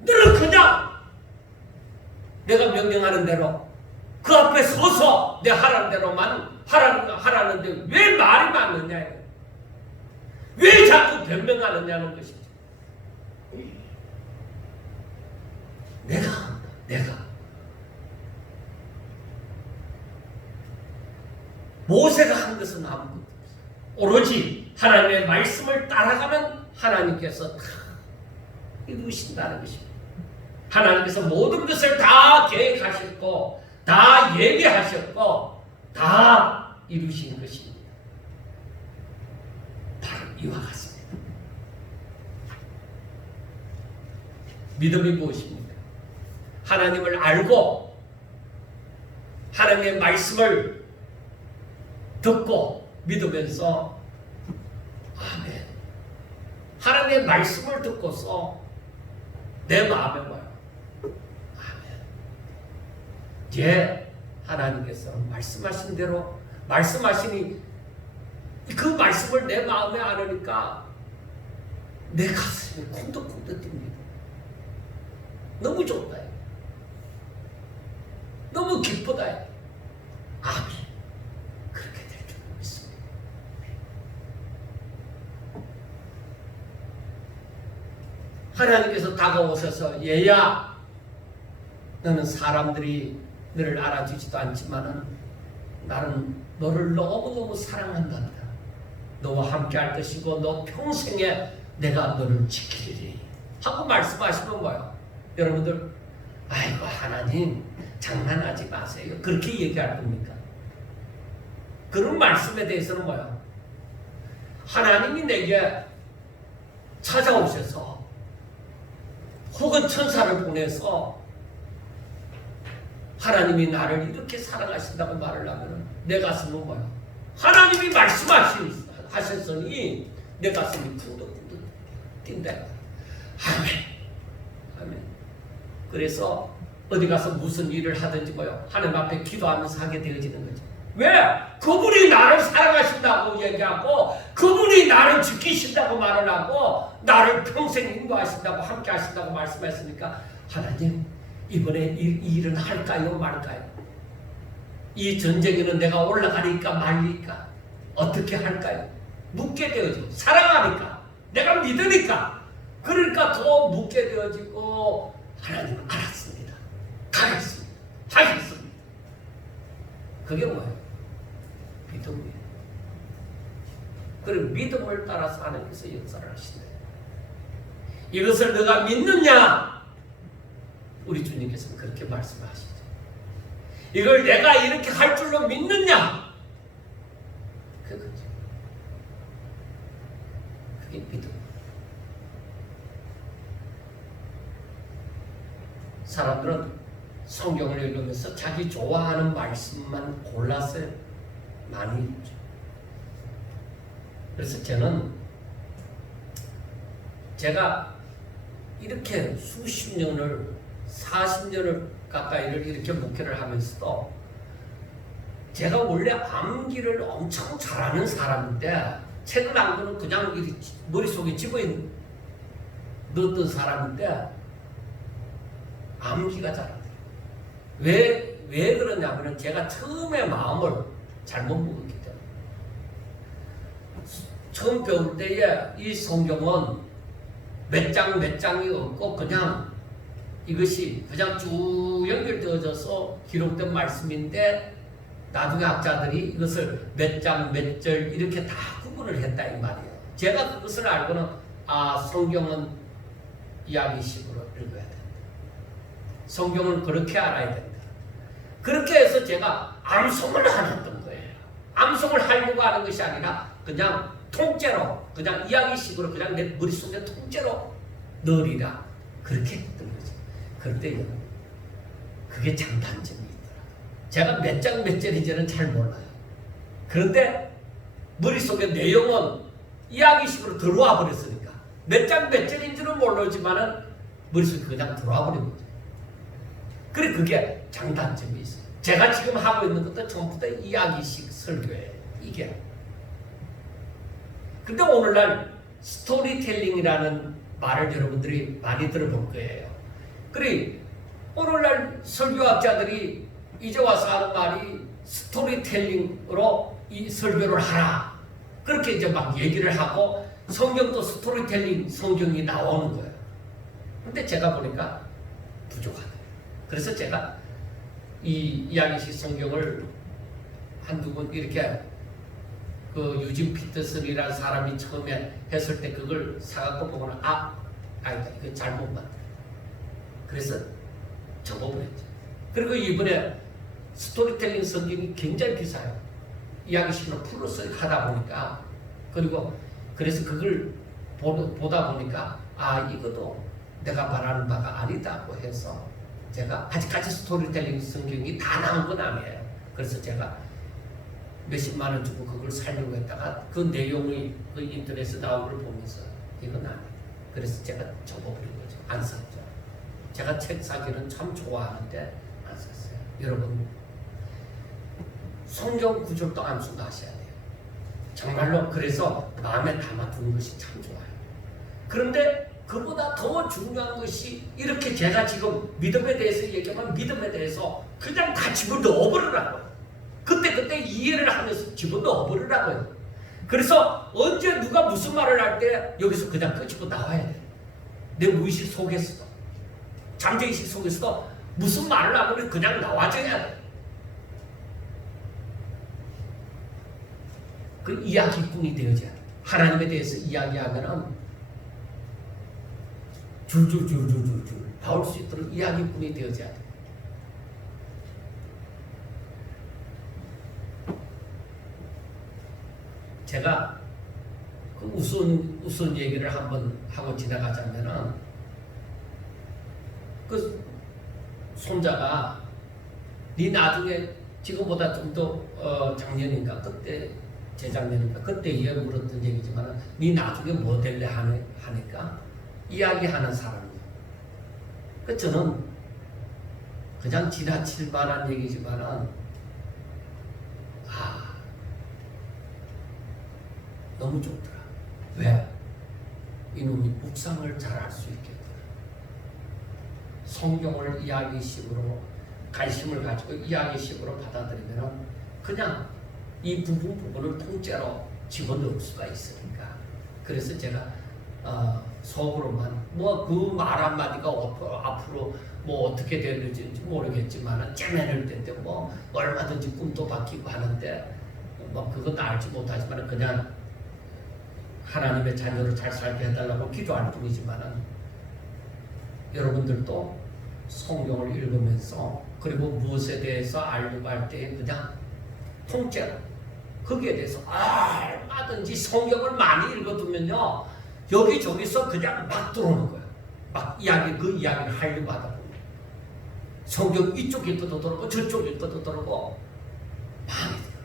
너는 그냥 내가 명령하는 대로 그 앞에 서서 내 하라는 대로만 하라는데 왜 말이 많느냐? 왜 자꾸 변명하느냐는 것이죠. 내가 모세가 한 것은 아무것도 없어요. 오로지 하나님의 말씀을 따라가면 하나님께서 다 이루신다는 것입니다. 하나님께서 모든 것을 다 계획하셨고 다 예비하셨고 다 이루신 것입니다. 바로 이와 같습니다. 믿음이 무엇입니까? 하나님을 알고 하나님의 말씀을 듣고 믿으면서 아멘. 하나님의 말씀을 듣고서 내 마음에 와요. 아멘. 예, 하나님께서 말씀하신 대로 말씀하시니 그 말씀을 내 마음에 안으니까 내 가슴이 콩덕콩덕 뜁니다. 너무 좋다. 너무 기쁘다. 아멘. 그렇게 될 줄 믿습니다. 하나님께서 다가오셔서 얘야 너는 사람들이 너를 알아주지도 않지만은 나는 너를 너무너무 사랑한단다. 너와 함께 할 것이고 너 평생에 내가 너를 지키리니 하고 말씀하시는 거예요. 여러분들 아이고 하나님 장난하지 마세요. 그렇게 얘기할 겁니까? 그런 말씀에 대해서는 뭐야? 하나님이 내게 찾아오셔서 혹은 천사를 보내서 하나님이 나를 이렇게 사랑하신다고 말을 하면 내 가슴은 뭐야? 하나님이 말씀하셨으니 내 가슴이 쿵덕쿵덕 뛴다. 아멘. 아멘. 그래서 어디 가서 무슨 일을 하든지 뭐요? 하나님 앞에 기도하면서 하게 되어지는 거죠. 왜? 그분이 나를 사랑하신다고 얘기하고 그분이 나를 지키신다고 말을 하고 나를 평생 인도하신다고 함께 하신다고 말씀했으니까 하나님 이번에 이 일은 할까요 말까요? 이 전쟁에는 내가 올라가니까 말리까 어떻게 할까요? 묻게 되어지고 사랑하니까 내가 믿으니까 그러니까 더 묻게 되어지고 하나님은 알았습니다. 가겠습니다. 하겠습니다. 그게 뭐예요? 믿음이에요. 그리고 믿음을 따라서 하나님께서 역사를 하신다. 이것을 너가 믿느냐? 우리 주님께서는 그렇게 말씀하시죠. 이걸 내가 이렇게 할 줄로 믿느냐? 그거죠. 그게 믿음. 사람들은 성경을 읽으면서 자기 좋아하는 말씀만 골라서 많이 읽죠. 그래서 저는 제가 이렇게 수십 년을 40년을 가까이를 이렇게 목회를 하면서도 제가 원래 암기를 엄청 잘하는 사람인데 책을 안 보는 그냥 머릿속에 집어넣던 사람인데 암기가 잘안 돼요. 왜 그러냐면 제가 처음에 마음을 잘못 먹었기 때문에 처음 배울 때에 이 성경은 몇 장이 없고 그냥 이것이 그냥 쭉 연결되어져서 기록된 말씀인데 나중에 학자들이 이것을 몇 장, 몇 절 이렇게 다 구분을 했다 이 말이에요. 제가 그것을 알고는 성경은 이야기식으로 읽어야 된다. 성경은 그렇게 알아야 된다. 그렇게 해서 제가 암송을 안 했던 거예요. 암송을 하려고 하는 것이 아니라 그냥 통째로 그냥 이야기식으로 그냥 내 머릿속에 통째로 넣으리라 그렇게 했던 거죠. 그런데 그게 장단점이 있더라고요. 제가 몇 장 몇 절인지는 잘 몰라요. 그런데 머릿속에 내용은 이야기식으로 들어와 버렸으니까 몇 장 몇 절인지는 모르지만은 머릿속에 그냥 들어와 버린 거죠. 그래 그게 장단점이 있어요. 제가 지금 하고 있는 것도 전부 다 이야기식 설교예요. 이게. 근데 오늘날 스토리텔링이라는 말을 여러분들이 많이 들어볼 거예요. 그래 오늘날 설교학자들이 이제 와서 하는 말이 스토리텔링으로 이 설교를 하라. 그렇게 이제 막 얘기를 하고 성경도 스토리텔링 성경이 나오는 거예요. 근데 제가 보니까 부족하다. 그래서 제가 이 이야기식 성경을 한두 번 이렇게 그 유진 피터슨이라는 사람이 처음에 했을 때 그걸 사갖고 보고는 아니다 이거 잘못 만들어. 그래서 접어버렸죠. 그리고 이번에 스토리텔링 성경이 굉장히 비싸요. 이야기식으로 풀어서 하다 보니까 그리고 그래서 그걸 보다 보니까 이것도 내가 바라는 바가 아니다고 해서 제가 아직까지 스토리텔링 성경이 다 나온 건 아니에요. 그래서 제가 몇십만 원 주고 그걸 살려고 했다가 그 내용이 그 인터넷에 나온 걸 보면서 이건 아니에요. 그래서 제가 접어버린 거죠. 안 샀죠. 제가 책 사기는 참 좋아하는데 안 샀어요. 여러분 성경 구절도 암송하셔야 돼요. 정말로 그래서 마음에 담아두는 것이 참 좋아요. 그런데 그보다 더 중요한 것이 이렇게 제가 지금 믿음에 대해서 얘기하면 믿음에 대해서 그냥 다 집어넣어버리라고요. 그때 이해를 하면서 집어넣어버리라고요. 그래서 언제 누가 무슨 말을 할 때 여기서 그냥 끄집고 나와야 돼요. 내 무의식 속에서도 잠재의식 속에서도 무슨 말을 하면 그냥 나와줘야 돼요. 그 이야기꾼이 되어져야 돼요. 하나님에 대해서 이야기하면은 줄줄줄줄줄줄 나올 수 있도록 이야기꾼이 되어져야 돼요. 제가 그 우선 얘기를 한번 하고 지나가자면은 그 손자가 네 나중에 지금보다 좀 더 작년인가 그때 재작년인가 그때 이해 물었던 얘기지만 네 나중에 뭐 될래 하니까 이야기하는 사람이에요. 그 저는 그냥 지나칠 만한 얘기지만은 너무 좋더라. 왜? 이놈이 묵상을 잘 할 수 있겠더라. 성경을 이야기식으로 관심을 가지고 이야기식으로 받아들이면 그냥 이 부분을 통째로 집어넣을 수가 있으니까. 그래서 제가 속으로만 뭐 그 말 한마디가 앞으로 뭐 어떻게 될지 모르겠지만 째매를 때인데 뭐 얼마든지 꿈도 바뀌고 하는데 뭐 그것도 알지 못하지만 그냥 하나님의 자녀로 잘 살게 해달라고 기도할 뿐이지만 여러분들도 성경을 읽으면서 그리고 무엇에 대해서 알려고 할 때 그냥 통째로 거기에 대해서 얼마든지 성경을 많이 읽어두면요 여기저기서 그냥 막 들어오는 거예요. 막 그 이야기를 하려고 하다 보면 성경 이쪽 읽어도 들어오고 저쪽 읽어도 들어오고 많이 들어요.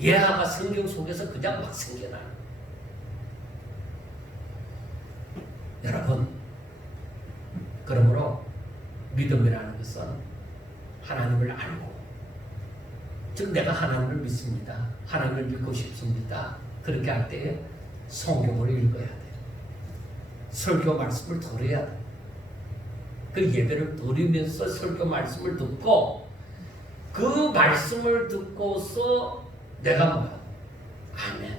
예화가 성경 속에서 그냥 막 생겨나요. 여러분, 그러므로 믿음이라는 것은 하나님을 알고, 즉 내가 하나님을 믿습니다. 하나님을 믿고 싶습니다. 그렇게 할 때에 성경을 읽어야 돼요. 설교 말씀을 들어야 돼요. 그 예배를 드리면서 설교 말씀을 듣고 그 말씀을 듣고서 내가 뭐야? 아멘.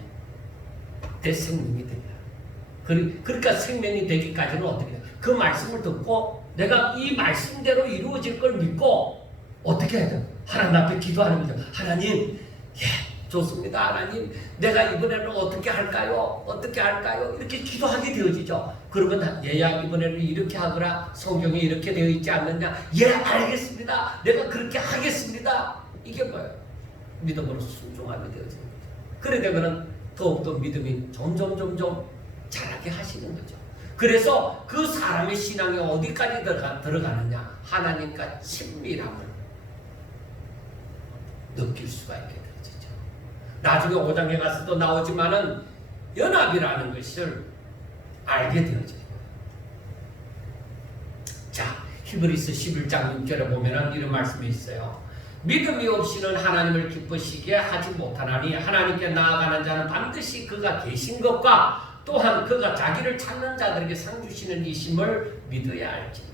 내 생명이 되냐. 그러니까 생명이 되기까지는 어떻게 해요? 그 말씀을 듣고 내가 이 말씀대로 이루어질 걸 믿고 어떻게 해야 돼요? 하나님 앞에 기도하는 거죠. 하나님, 좋습니다. 하나님, 내가 이번에는 어떻게 할까요? 어떻게 할까요? 이렇게 기도하게 되어지죠. 그러면 얘야 이번에는 이렇게 하거라. 성경에 이렇게 되어 있지 않느냐? 예, 알겠습니다. 내가 그렇게 하겠습니다. 이게 뭐예요? 믿음으로 순종하게 되어지는 거죠. 그래 되면은 더욱더 믿음이 점점 자라게 하시는 거죠. 그래서 그 사람의 신앙이 어디까지 들어가느냐? 하나님과 친밀함을 느낄 수가 있게 되어지죠. 나중에 5장에 가서도 나오지만은 연합이라는 것을 알게 되어져요. 자, 히브리서 11장 6절에 보면은 이런 말씀이 있어요. 믿음이 없이는 하나님을 기쁘시게 하지 못하나니 하나님께 나아가는 자는 반드시 그가 계신 것과 또한 그가 자기를 찾는 자들에게 상 주시는 이심을 믿어야 알지니다.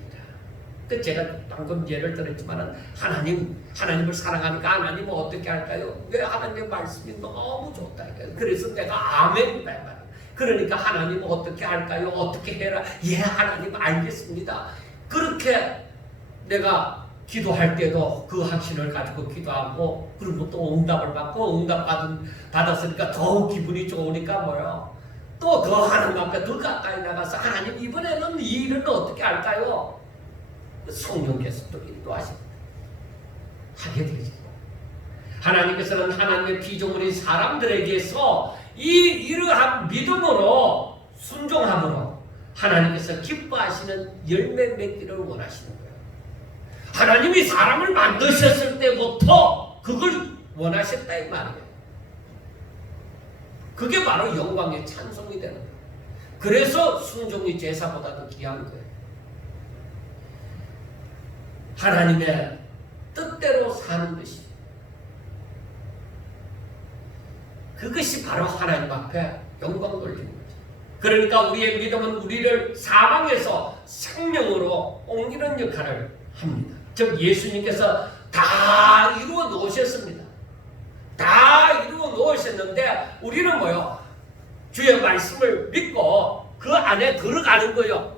그 제가 방금 예를 들었지만 하나님을 사랑하니까 하나님은 어떻게 할까요? 왜 하나님의 말씀이 너무 좋다. 그래서 내가 아멘이다 말이야. 그러니까 하나님은 어떻게 할까요? 어떻게 해라? 예, 하나님 알겠습니다. 그렇게 내가 기도할 때도 그 확신을 가지고 기도하고 그리고 또 응답을 받고 받았으니까 더욱 기분이 좋으니까 뭐요? 또 더 하나님 앞에 더 가까이 나가서 하나님 이번에는 이 일은 어떻게 할까요? 성령께서 또 인도하십니다. 하게 되죠. 하나님께서는 하나님의 피조물인 사람들에게서 이러한 믿음으로 순종함으로 하나님께서 기뻐하시는 열매 맺기를 원하시는 거예요. 하나님이 사람을 만드셨을 때부터 그걸 원하셨다 이 말이에요. 그게 바로 영광의 찬송이 되는 거예요. 그래서 순종이 제사보다도 귀한 거예요. 하나님의 뜻대로 사는 것이 그것이 바로 하나님 앞에 영광 돌리는 거죠. 그러니까 우리의 믿음은 우리를 사망에서 생명으로 옮기는 역할을 합니다. 즉 예수님께서 다 이루어 놓으셨습니다. 다 이루어 놓으셨는데 우리는 뭐요? 주의 말씀을 믿고 그 안에 들어가는 거요.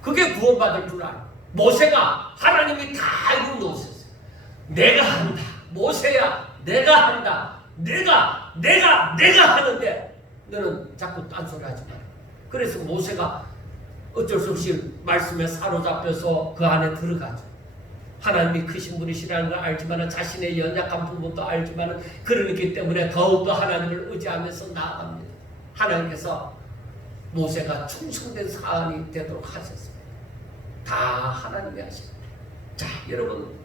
그게 구원받을 줄 알아. 모세가 하나님이 다 이루어 놓으셨어요. 내가 한다. 모세야 내가 한다. 내가 하는데 너는 자꾸 딴소리 하지 마라. 그래서 모세가 어쩔 수 없이 말씀에 사로잡혀서 그 안에 들어가죠. 하나님이 크신 분이시라는 걸 알지만 자신의 연약한 부분도 알지만 그러기 때문에 더욱더 하나님을 의지하면서 나아갑니다. 하나님께서 모세가 충성된 사안이 되도록 하셨습니다. 다 하나님이 하십니다. 자, 여러분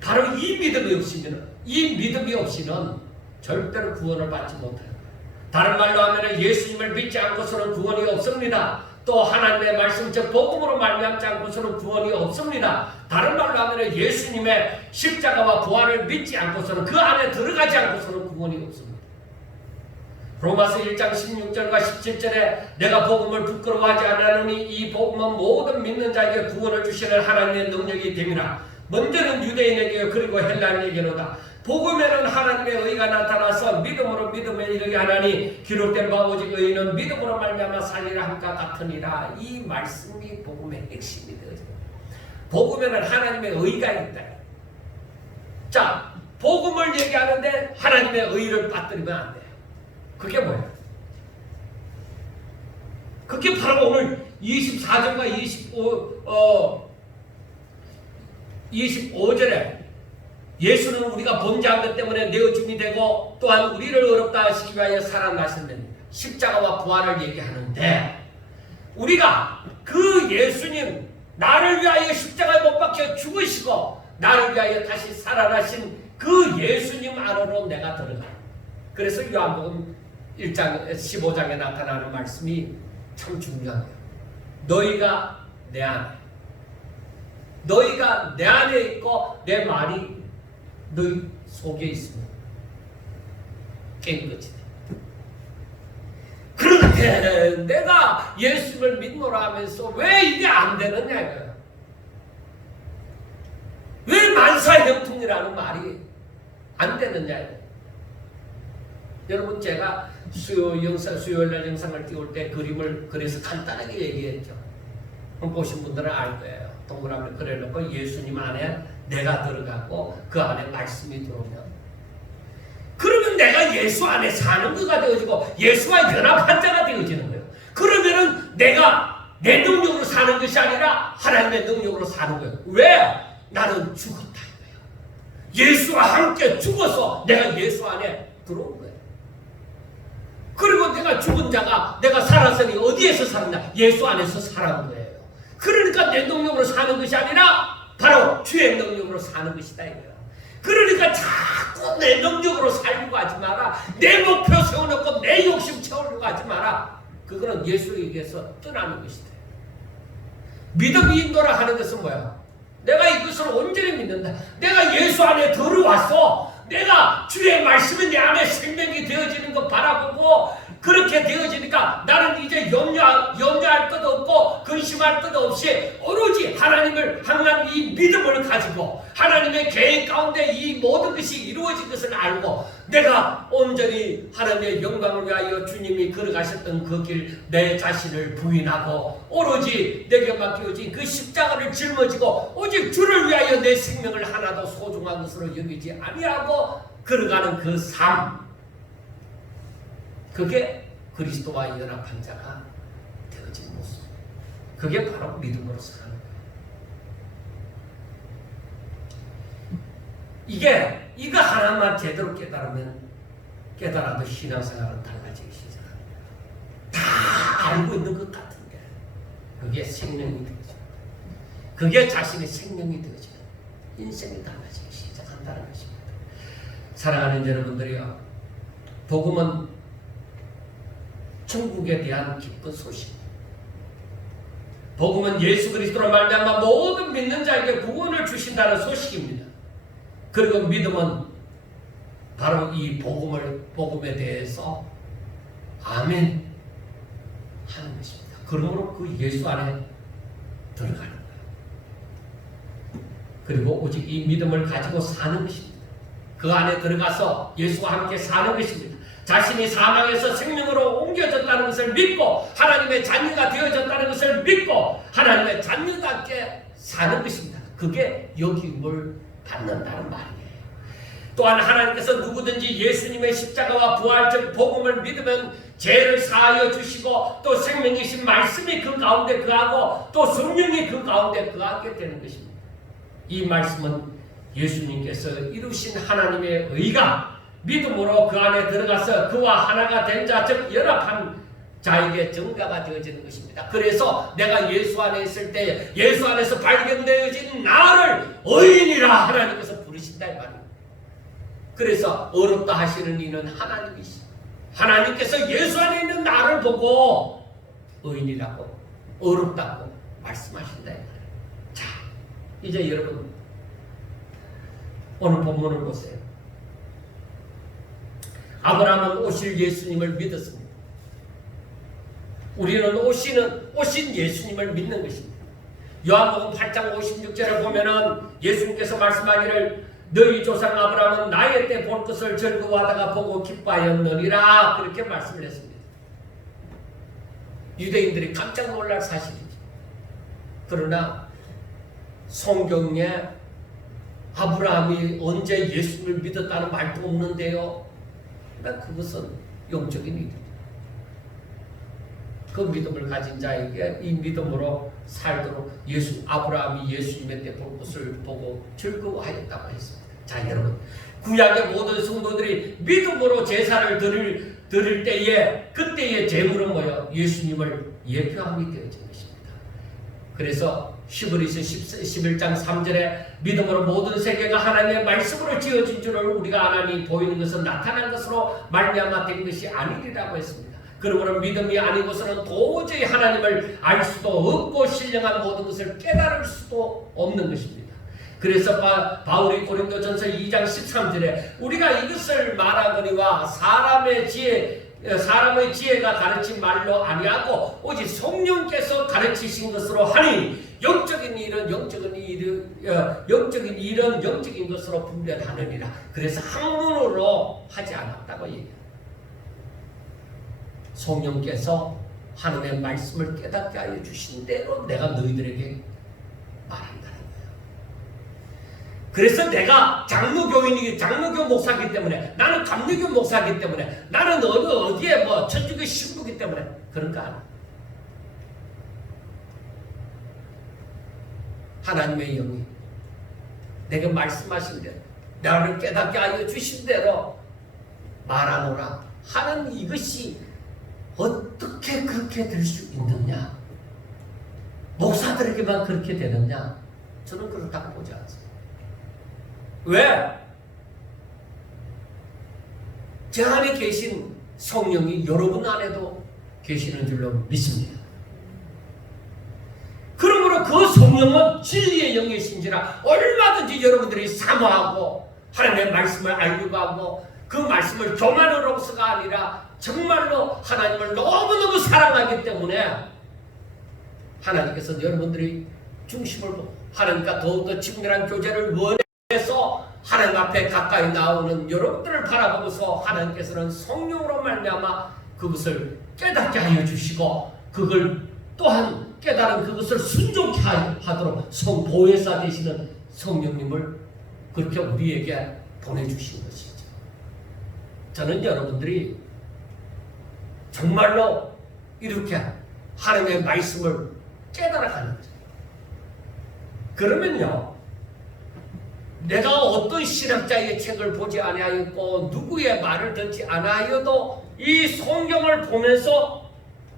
바로 이 믿음이 없이는 절대로 구원을 받지 못해요. 다른 말로 하면 예수님을 믿지 않고서는 구원이 없습니다. 또 하나님의 말씀 즉 복음으로 말미암지 않고서는 구원이 없습니다. 다른 말로 하면 예수님의 십자가와 부활을 믿지 않고서는 그 안에 들어가지 않고서는 구원이 없습니다. 로마서 1장 16절과 17절에 내가 복음을 부끄러워하지 않으니 이 복음은 모든 믿는 자에게 구원을 주시는 하나님의 능력이 됨이라. 먼저는 유대인에게 그리고 헬라인에게로다. 복음에는 하나님의 의가 나타나서 믿음으로 믿음에 이르게 하나니 기록된 바 오직 의인은 믿음으로 말미암아 살리라 함과 같으니라. 이 말씀이 복음의 핵심이 되어집니다. 복음에는 하나님의 의가 있다. 자, 복음을 얘기하는데 하나님의 의를 빠뜨리면 안 돼요. 그게 뭐예요? 그게 바로 오늘 24절과 25절에 예수는 우리가 범죄한 것 때문에 내어줌이 되고 또한 우리를 어렵다 하시기 위하여 살아나신다는 십자가와 부활을 얘기하는데, 우리가 그 예수님, 나를 위하여 십자가에 못 박혀 죽으시고 나를 위하여 다시 살아나신 그 예수님 안으로 내가 들어가. 그래서 요한복음 1장 15장에 나타나는 말씀이 참 중요해요. 너희가 내 안에 있고 내 말이 너희 속에 있으면 깨끗이 돼. 그런데 내가 예수를 믿노라 하면서 왜 이게 안 되느냐 이거야. 왜 만사형통이라는 말이 안 되느냐 이거야. 여러분, 제가 수요일날 영상을 띄울 때 그림을 그래서 간단하게 얘기했죠. 보신 분들은 알 거예요. 동그라미 그려놓고 예수님 안에 내가 들어가고 그 안에 말씀이 들어오면, 그러면 내가 예수 안에 사는 거가 되어지고 예수와 연합한 자가 되어지는 거예요. 그러면은 내가 내 능력으로 사는 것이 아니라 하나님의 능력으로 사는 거예요. 왜? 나는 죽었다 이거예요. 예수와 함께 죽어서 내가 예수 안에 들어온 거예요. 그리고 내가 죽은 자가 내가 살았으니 어디에서 살았냐? 예수 안에서 살아온 거예요. 그러니까 내 능력으로 사는 것이 아니라 바로 주의 능력으로 사는 것이다 이거야. 그러니까 자꾸 내 능력으로 살려고 하지 마라. 내 목표 세워놓고 내 욕심 채우려고 하지 마라. 그거는 예수에게서 떠나는 것이다. 믿음이 인도라 하는 것은 뭐야? 내가 이것을 온전히 믿는다. 내가 예수 안에 들어왔어. 내가 주의 말씀이 내 안에 생명이 되어지는 거 바라보고 그렇게 되어지니까 나는 이제 염려할 것도 없고 근심할 것도 없이 오로지 하나님을 향한 이 믿음을 가지고 하나님의 계획 가운데 이 모든 것이 이루어진 것을 알고 내가 온전히 하나님의 영광을 위하여 주님이 걸어가셨던 그 길 내 자신을 부인하고 오로지 내게 맡겨진 그 십자가를 짊어지고 오직 주를 위하여 내 생명을 하나도 소중한 것으로 여기지 아니하고 걸어가는 그 삶, 그게 그리스도와 연합한 자가 되어진 모습. 그게 바로 믿음으로 사는 거예요. 이거 하나만 제대로 깨달아도 신앙생활은 달라지기 시작합니다. 다 알고 있는 것 같은데 그게 생명이 되어져. 그게 자신의 생명이 되어져. 인생이 달라지기 시작한다는 것입니다. 사랑하는 여러분들이요, 복음은 천국에 대한 기쁜 소식. 복음은 예수 그리스도로 말미암아 모든 믿는 자에게 구원을 주신다는 소식입니다. 그리고 믿음은 바로 이 복음에 대해서 아멘 하는 것입니다. 그러므로 그 예수 안에 들어가는 거예요. 그리고 오직 이 믿음을 가지고 사는 것입니다. 그 안에 들어가서 예수와 함께 사는 것입니다. 자신이 사망에서 생명으로 옮겨졌다는 것을 믿고 하나님의 자녀가 되어졌다는 것을 믿고 하나님의 자녀답게 사는 것입니다. 그게 여김을 받는다는 말이에요. 또한 하나님께서 누구든지 예수님의 십자가와 부활적 복음을 믿으면 죄를 사하여 주시고 또 생명이신 말씀이 그 가운데 거하고 또 성령이 그 가운데 거하게 되는 것입니다. 이 말씀은 예수님께서 이루신 하나님의 의가 믿음으로 그 안에 들어가서 그와 하나가 된 자, 즉 연합한 자에게 증가가 되어지는 것입니다. 그래서 내가 예수 안에 있을 때 예수 안에서 발견되어진 나를 의인이라 하나님께서 부르신다 이 말입니다. 그래서 어렵다 하시는 이는 하나님이시다. 하나님께서 예수 안에 있는 나를 보고 의인이라고 어렵다고 말씀하신다 이 말이에요. 자, 이제 여러분 오늘 본문을 보세요. 아브라함은 오실 예수님을 믿었습니다. 우리는 오신 예수님을 믿는 것입니다. 요한복음 8장 56절에 보면은 예수님께서 말씀하기를 너희 조상 아브라함은 나의 때 볼 것을 즐거워하다가 보고 기뻐하였느니라 그렇게 말씀을 했습니다. 유대인들이 깜짝 놀랄 사실이죠. 그러나 성경에 아브라함이 언제 예수님을 믿었다는 말도 없는데요. 그것은 영적인 일입니다. 그 믿음을 가진 자에게 이 믿음으로 살도록 아브라함이 예수님의 때 볼 것을 보고 즐거워하였다고 했습니다. 자, 여러분, 구약의 모든 성도들이 믿음으로 제사를 드릴 때에 그때의 제물은 뭐예요? 예수님을 예표함이 되어진 것입니다. 그래서 히브리서 11장 3절에 믿음으로 모든 세계가 하나님의 말씀으로 지어진 줄을 우리가 아나니 보이는 것은 나타난 것으로 말미암아 된 것이 아니리라고 했습니다. 그러므로 믿음이 아니고서는 도저히 하나님을 알 수도 없고 신령한 모든 것을 깨달을 수도 없는 것입니다. 그래서 바울이 고린도전서 2장 13절에 우리가 이것을 말하거니와 사람의 지혜가 가르친 말로 아니하고 오직 성령께서 가르치신 것으로 하니 영적인 일은 영적인 것으로 분별하느니라. 그래서 학문으로 하지 않았다고 얘기합니다. 성령께서 하나님의 말씀을 깨닫게 하여 주신 대로 내가 너희들에게 말한다는 거예요. 그래서 내가 장로교 목사이기 때문에, 나는 감리교 목사이기 때문에, 나는 어디에 천주교 신부이기 때문에 그런 거 아니에요. 하나님의 영이 내가 말씀하신 대로, 나를 깨닫게 하여 주신 대로 말하노라 하는 이것이 어떻게 그렇게 될 수 있느냐? 목사들에게만 그렇게 되느냐? 저는 그렇다고 보지 않습니다. 왜? 제 안에 계신 성령이 여러분 안에도 계시는 줄로 믿습니다. 그러므로 그 성령은 진리의 영이신지라 얼마든지 여러분들이 사모하고 하나님의 말씀을 알려고 하고 그 말씀을 교만으로서가 아니라 정말로 하나님을 너무너무 사랑하기 때문에 하나님께서 여러분들이 중심을 보고 하나님과 더욱더 친밀한 교제를 원해서 하나님 앞에 가까이 나오는 여러분들을 바라보면서 하나님께서는 성령으로 말미암아 그것을 깨닫게 하여 주시고 그걸 또한 깨달은 그것을 순종케 하도록 보혜사 되시는 성령님을 그렇게 우리에게 보내주신 것이죠. 저는 여러분들이 정말로 이렇게 하나님의 말씀을 깨달아가는 거죠. 그러면요, 내가 어떤 신학자의 책을 보지 아니하였고 누구의 말을 듣지 않아하여도 이 성경을 보면서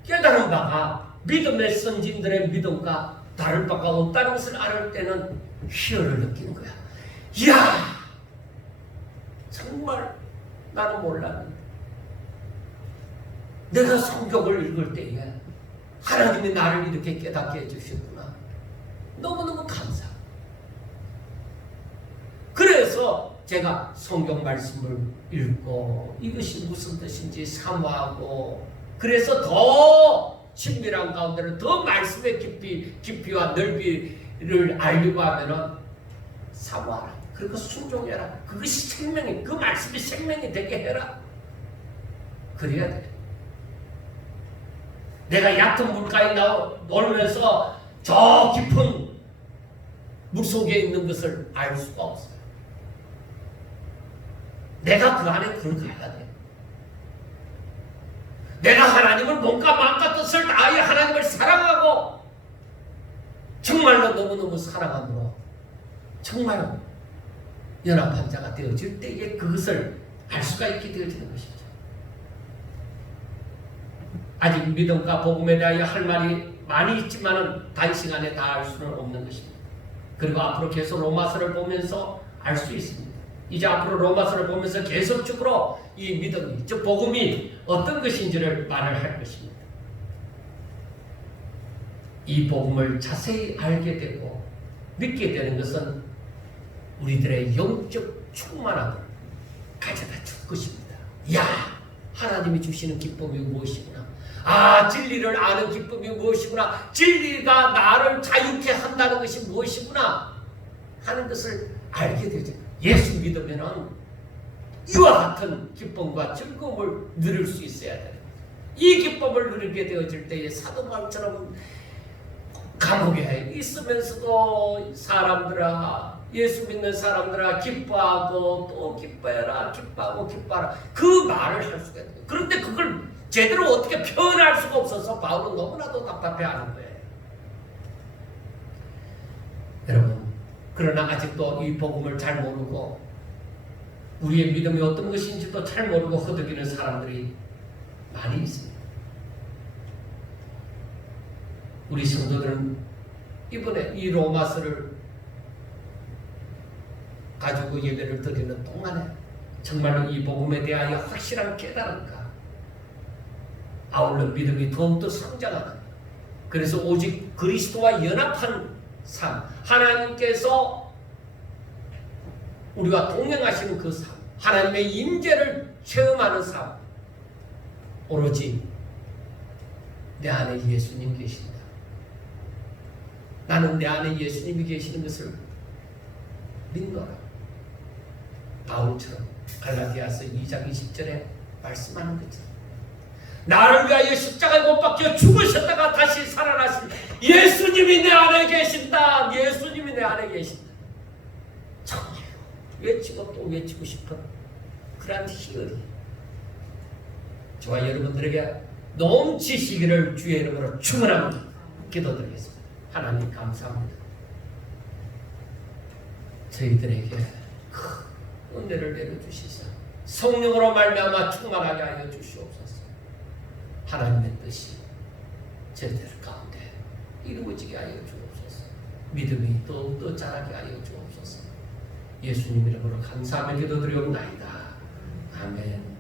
깨달은 바가 믿음의 선진들의 믿음과 다를 바가 없다는 것을 알을 때는 희열을 느끼는 거야. 이야, 정말 나는 몰랐는데 내가 성경을 읽을 때에 하나님이 나를 이렇게 깨닫게 해주셨구나. 너무너무 감사. 그래서 제가 성경 말씀을 읽고 이것이 무슨 뜻인지 사모하고 그래서 더 친밀한 가운데로 더 말씀의 깊이와 넓이를 알려고 하면은 사모하라. 그리고 순종해라. 그것이 생명이, 그 말씀이 생명이 되게 해라. 그래야 돼. 내가 얕은 물가에 놀면서 저 깊은 물속에 있는 것을 알 수가 없어요. 내가 그 안에 들어가야 돼. 내가 하나님을 몸과 마음과 뜻을 다하여 하나님을 사랑하고 정말로 너무너무 사랑함으로 정말 연합한 자가 되어질 때에 그것을 알 수가 있게 되어지는 것이죠. 아직 믿음과 복음에 대하여 할 말이 많이 있지만은 단시간에 다 알 수는 없는 것입니다. 그리고 앞으로 계속 로마서를 보면서 알 수 있습니다. 이제 앞으로 로마서를 보면서 계속적으로 이 믿음이, 즉 복음이 어떤 것인지를 말을 할 것입니다. 이 복음을 자세히 알게 되고 믿게 되는 것은 우리들의 영적 충만함을 가져다 줄 것입니다. 야, 하나님이 주시는 기쁨이 무엇이구나. 아, 진리를 아는 기쁨이 무엇이구나. 진리가 나를 자유케 한다는 것이 무엇이구나 하는 것을 알게 되죠. 예수 믿으면은 이와 같은 기쁨과 즐거움을 누릴 수 있어야 돼요. 이 기쁨을 누리게 되어질 때에 사도 바울처럼 감옥에 있으면서도 사람들아, 예수 믿는 사람들아 기뻐하고 또 기뻐해라, 기뻐하고 기뻐하라, 그 말을 할 수가 있어요. 그런데 그걸 제대로 어떻게 표현할 수가 없어서 바울은 너무나도 답답해하는 거예요. 여러분, 그러나 아직도 이 복음을 잘 모르고 우리의 믿음이 어떤 것인지도 잘 모르고 허덕이는 사람들이 많이 있습니다. 우리 성도들은 이번에 이 로마서를 가지고 예배를 드리는 동안에 정말로 이 복음에 대하여 확실한 깨달음과 아울러 믿음이 더욱더 성장하는, 그래서 오직 그리스도와 연합한 삶, 하나님께서 우리와 동행하시는 그 삶, 하나님의 임재를 체험하는 삶, 오로지 내 안에 예수님 계신다. 나는 내 안에 예수님이 계시는 것을 믿노라. 바울처럼 갈라디아서 2장 20절에 말씀하는 거죠. 나를 위하여 십자가에 못 박혀 죽으셨다가 다시 살아나신 예수님이 내 안에 계신다. 예수님이 내 안에 계신다. 정말 외치고 또 외치고 싶은 그런 희열이 저와 여러분들에게 넘치시기를 주의 이름으로 축원합니다. 기도드리겠습니다. 하나님 감사합니다. 저희들에게 큰 은혜를 내려주시사 성령으로 말미암아 충만하게 하여 주시옵소서. 하나님의 뜻이 저희들 가운데 이루어지게 하여 주옵소서. 믿음이 더욱더 자라게 하여 주옵소서. 예수님 이름으로 감사하며 기도드리옵나이다. 아멘.